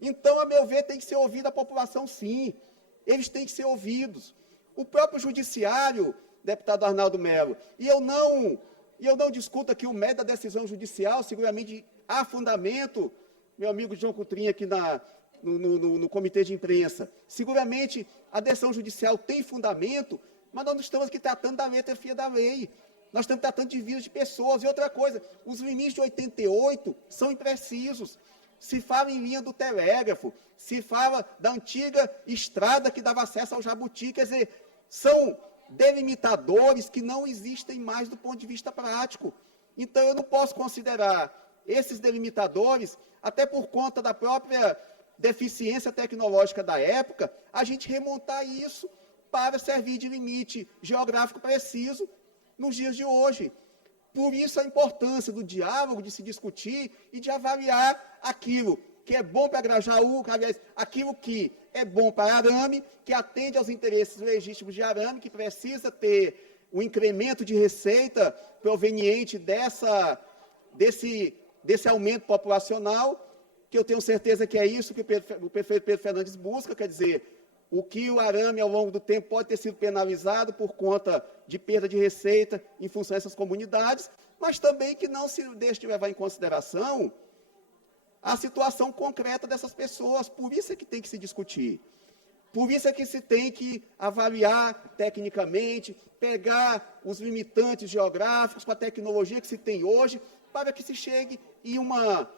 Então, a meu ver, tem que ser ouvida a população, sim. Eles têm que ser ouvidos. O próprio judiciário, deputado Arnaldo Melo, e eu não discuto aqui o mérito da decisão judicial, seguramente há fundamento, meu amigo João Coutrinho aqui no comitê de imprensa, seguramente a decisão judicial tem fundamento, mas nós não estamos aqui tratando da letra fria da lei, nós estamos tratando de vidas de pessoas. E outra coisa, os limites de 88 são imprecisos. Se fala em linha do telégrafo, se fala da antiga estrada que dava acesso ao Jabuti, quer dizer, são delimitadores que não existem mais do ponto de vista prático. Então, eu não posso considerar esses delimitadores, até por conta da própria deficiência tecnológica da época, a gente remontar isso para servir de limite geográfico preciso nos dias de hoje. Por isso a importância do diálogo, de se discutir e de avaliar aquilo que é bom para Grajaú, aliás, aquilo que é bom para Arame, que atende aos interesses legítimos de Arame, que precisa ter o incremento de receita proveniente desse aumento populacional, que eu tenho certeza que é isso que o prefeito Pedro Fernandes busca, quer dizer, o que o Arame, ao longo do tempo, pode ter sido penalizado por conta de perda de receita em função dessas comunidades, mas também que não se deixe de levar em consideração a situação concreta dessas pessoas. Por isso é que tem que se discutir. Por isso é que se tem que avaliar tecnicamente, pegar os limitantes geográficos com a tecnologia que se tem hoje, para que se chegue em uma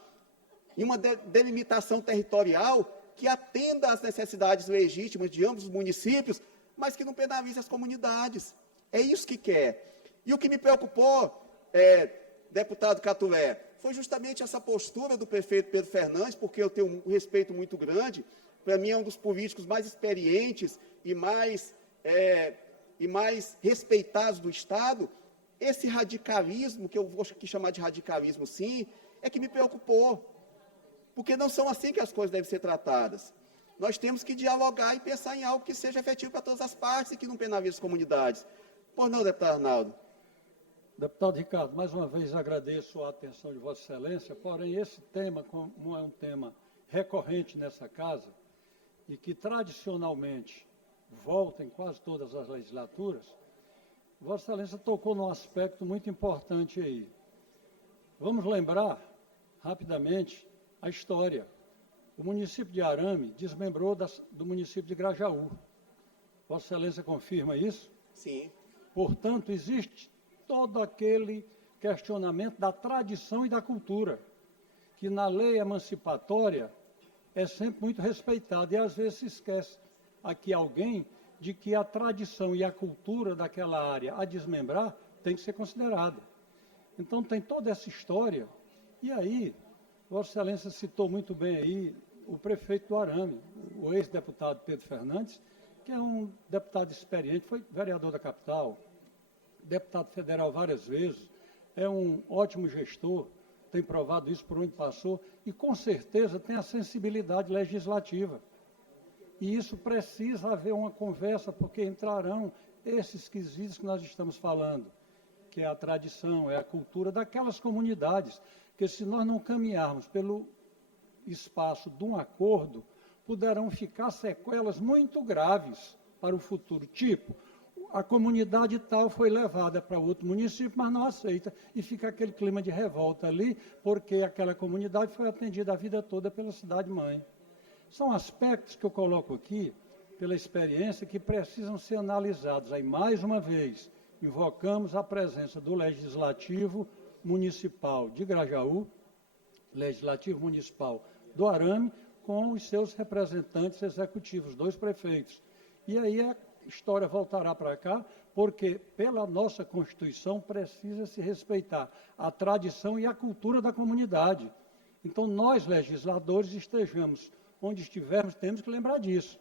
delimitação territorial que atenda às necessidades legítimas de ambos os municípios, mas que não penalize as comunidades. É isso que quer. E o que me preocupou, deputado Catulé, foi justamente essa postura do prefeito Pedro Fernandes, porque eu tenho um respeito muito grande, para mim é um dos políticos mais experientes e mais respeitados do Estado. Esse radicalismo, que eu vou aqui chamar de radicalismo sim, é que me preocupou. Porque não são assim que as coisas devem ser tratadas. Nós temos que dialogar e pensar em algo que seja efetivo para todas as partes e que não penalize as comunidades. Pois não, deputado Arnaldo? Deputado Ricardo, mais uma vez agradeço a atenção de Vossa Excelência, porém esse tema, como é um tema recorrente nessa casa e que tradicionalmente volta em quase todas as legislaturas, Vossa Excelência tocou num aspecto muito importante aí. Vamos lembrar, rapidamente, a história. O município de Arame desmembrou do município de Grajaú. Vossa Excelência confirma isso? Sim. Portanto, existe todo aquele questionamento da tradição e da cultura, que na lei emancipatória é sempre muito respeitado, e às vezes se esquece aqui alguém de que a tradição e a cultura daquela área a desmembrar tem que ser considerada. Então tem toda essa história, e aí, Vossa Excelência citou muito bem aí o prefeito do Arame, o ex-deputado Pedro Fernandes, que é um deputado experiente, foi vereador da capital, deputado federal várias vezes, é um ótimo gestor, tem provado isso por onde passou, e com certeza tem a sensibilidade legislativa. E isso precisa haver uma conversa, porque entrarão esses quesitos que nós estamos falando, que é a tradição, é a cultura daquelas comunidades, que se nós não caminharmos pelo espaço de um acordo, poderão ficar sequelas muito graves para o futuro. Tipo, a comunidade tal foi levada para outro município, mas não aceita, e fica aquele clima de revolta ali, porque aquela comunidade foi atendida a vida toda pela cidade-mãe. São aspectos que eu coloco aqui, pela experiência, que precisam ser analisados. Aí, mais uma vez, invocamos a presença do Legislativo Municipal de Grajaú, Legislativo Municipal do Arame, com os seus representantes executivos, 2 prefeitos. E aí a história voltará para cá, porque pela nossa Constituição precisa se respeitar a tradição e a cultura da comunidade. Então, nós, legisladores, estejamos onde estivermos, temos que lembrar disso.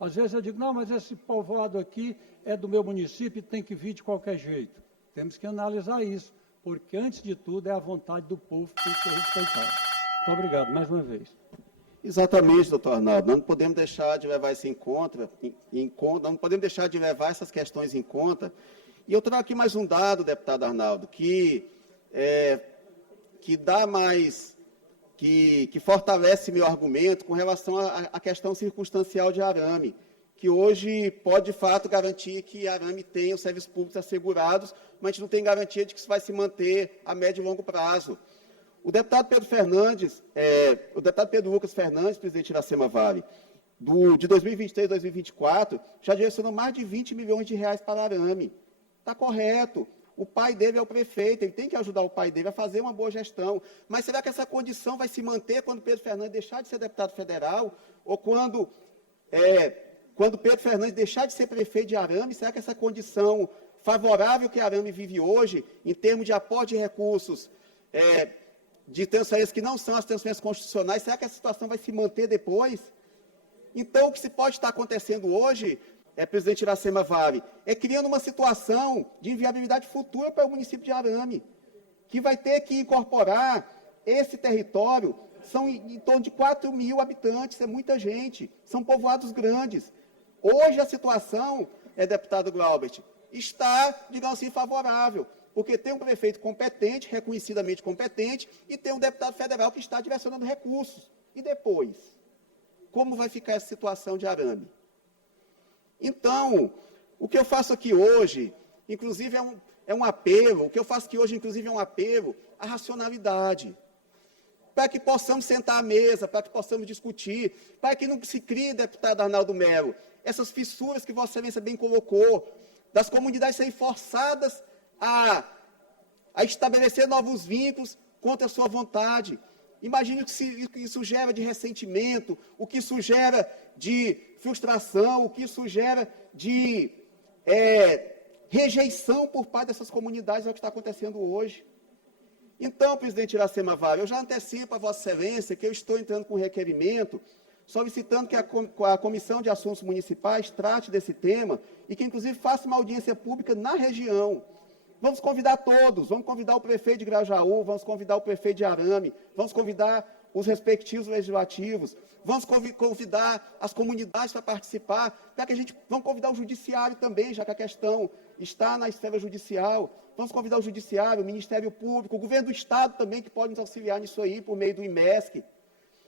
Às vezes eu digo, não, mas esse povoado aqui é do meu município e tem que vir de qualquer jeito. Temos que analisar isso, porque, antes de tudo, é a vontade do povo que tem que ser respeitada. Muito obrigado, mais uma vez. Exatamente, doutor Arnaldo. Não podemos deixar de levar isso em conta, não podemos deixar de levar essas questões em conta. E eu trago aqui mais um dado, deputado Arnaldo, que dá mais, que fortalece meu argumento com relação à questão circunstancial de Arame, que hoje pode, de fato, garantir que Arame tenha os serviços públicos assegurados, mas a gente não tem garantia de que isso vai se manter a médio e longo prazo. O deputado Pedro Lucas Fernandes, presidente de Iracema Vale, de 2023 a 2024, já direcionou mais de 20 milhões de reais para Arame. Está correto. O pai dele é o prefeito, ele tem que ajudar o pai dele a fazer uma boa gestão. Mas será que essa condição vai se manter quando Pedro Fernandes deixar de ser deputado federal? Ou quando Pedro Fernandes deixar de ser prefeito de Arame? Será que essa condição favorável que Arame vive hoje, em termos de aporte de recursos, de transferências que não são as transferências constitucionais, será que essa situação vai se manter depois? Então, o que se pode estar acontecendo hoje, presidente Iracema Vale, é criando uma situação de inviabilidade futura para o município de Arame, que vai ter que incorporar esse território. São em torno de 4 mil habitantes, é muita gente, são povoados grandes. Hoje a situação, deputado Glaubert, está, digamos assim, favorável, porque tem um prefeito competente, reconhecidamente competente, e tem um deputado federal que está direcionando recursos. E depois? Como vai ficar essa situação de Arame? Então, o que eu faço aqui hoje, inclusive, é um apelo, à racionalidade, para que possamos sentar à mesa, para que possamos discutir, para que não se crie, deputado Arnaldo Melo, essas fissuras que Vossa Excelência bem colocou, das comunidades serem forçadas a estabelecer novos vínculos contra a sua vontade. Imagine o que isso gera de ressentimento, o que isso gera de frustração, o que isso gera de rejeição por parte dessas comunidades, é o que está acontecendo hoje. Então, presidente Iracema Vale, eu já antecipo a Vossa Excelência que eu estou entrando com requerimento, solicitando que a Comissão de Assuntos Municipais trate desse tema e que, inclusive, faça uma audiência pública na região. Vamos convidar todos, vamos convidar o prefeito de Grajaú, vamos convidar o prefeito de Arame, vamos convidar os respectivos legislativos, vamos convidar as comunidades para participar, vamos convidar o judiciário também, já que a questão está na esfera judicial, vamos convidar o judiciário, o Ministério Público, o governo do Estado também, que pode nos auxiliar nisso aí, por meio do IMESC.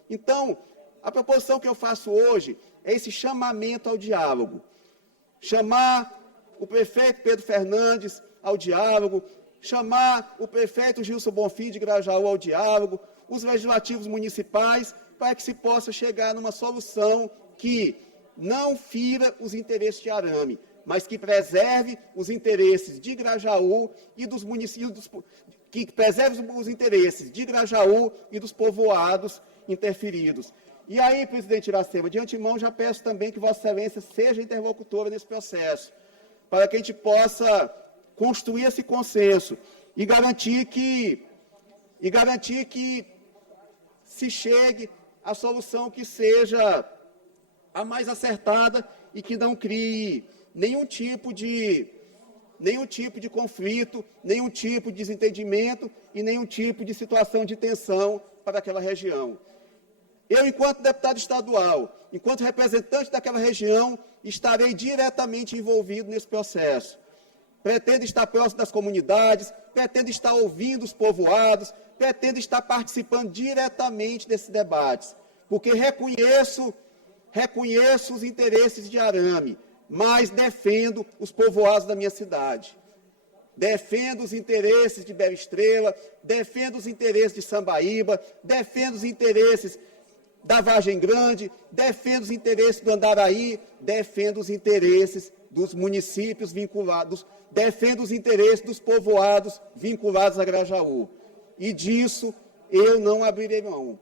Então, a proposição que eu faço hoje é esse chamamento ao diálogo. Chamar o prefeito Pedro Fernandes ao diálogo, chamar o prefeito Gilson Bonfim de Grajaú ao diálogo, os legislativos municipais, para que se possa chegar numa solução que não fira os interesses de Arame, mas que preserve os interesses de Grajaú e dos municípios, que preserve os interesses de Grajaú e dos povoados interferidos. E aí, presidente Iracema, de antemão já peço também que Vossa Excelência seja interlocutora nesse processo, para que a gente possa construir esse consenso e garantir que se chegue à solução que seja a mais acertada e que não crie nenhum tipo de nenhum tipo de conflito, nenhum tipo de desentendimento e nenhum tipo de situação de tensão para aquela região. Eu, enquanto deputado estadual, enquanto representante daquela região, estarei diretamente envolvido nesse processo. Pretendo estar próximo das comunidades, pretendo estar ouvindo os povoados, pretendo estar participando diretamente desses debates, porque reconheço os interesses de Arame, mas defendo os povoados da minha cidade. Defendo os interesses de Bela Estrela, defendo os interesses de Sambaíba, defendo os interesses da Vargem Grande, defendo os interesses do Andaraí, defendo os interesses dos municípios vinculados, defendo os interesses dos povoados vinculados a Grajaú. E disso eu não abrirei mão.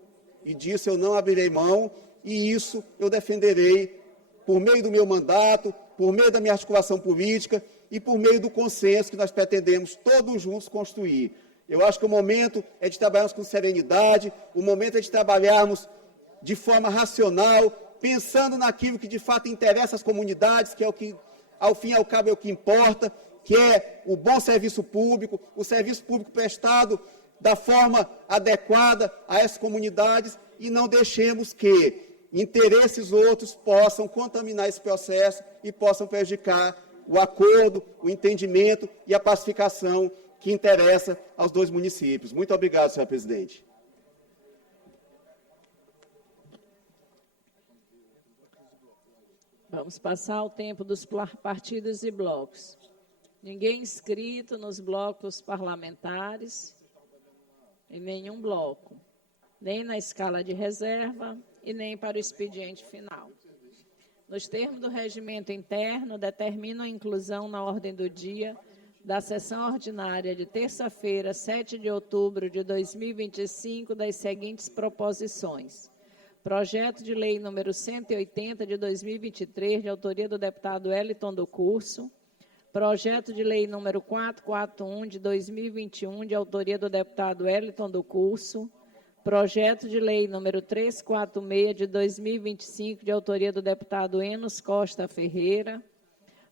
E isso eu defenderei por meio do meu mandato, por meio da minha articulação política e por meio do consenso que nós pretendemos todos juntos construir. Eu acho que o momento é de trabalharmos com serenidade, o momento é de trabalharmos de forma racional, pensando naquilo que de fato interessa às comunidades, que é o que, ao fim e ao cabo, é o que importa, que é o bom serviço público, o serviço público prestado da forma adequada a essas comunidades, e não deixemos que interesses outros possam contaminar esse processo e possam prejudicar o acordo, o entendimento e a pacificação que interessa aos dois municípios. Muito obrigado, senhor presidente. Vamos passar o tempo dos partidos e blocos. Ninguém inscrito nos blocos parlamentares, em nenhum bloco, nem na escala de reserva e nem para o expediente final. Nos termos do regimento interno, determino a inclusão na ordem do dia da sessão ordinária de terça-feira, 7 de outubro de 2025, das seguintes proposições. Projeto de lei número 180 de 2023, de autoria do deputado Wellington do Curso. Projeto de lei número 441 de 2021, de autoria do deputado Wellington do Curso. Projeto de lei número 346 de 2025, de autoria do deputado Enos Costa Ferreira.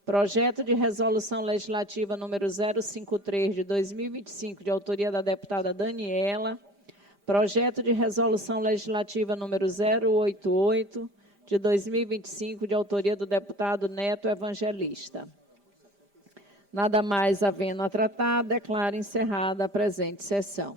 Projeto de resolução legislativa número 053 de 2025, de autoria da deputada Daniela. Projeto de resolução legislativa número 088 de 2025, de autoria do deputado Neto Evangelista. Nada mais havendo a tratar, declaro encerrada a presente sessão.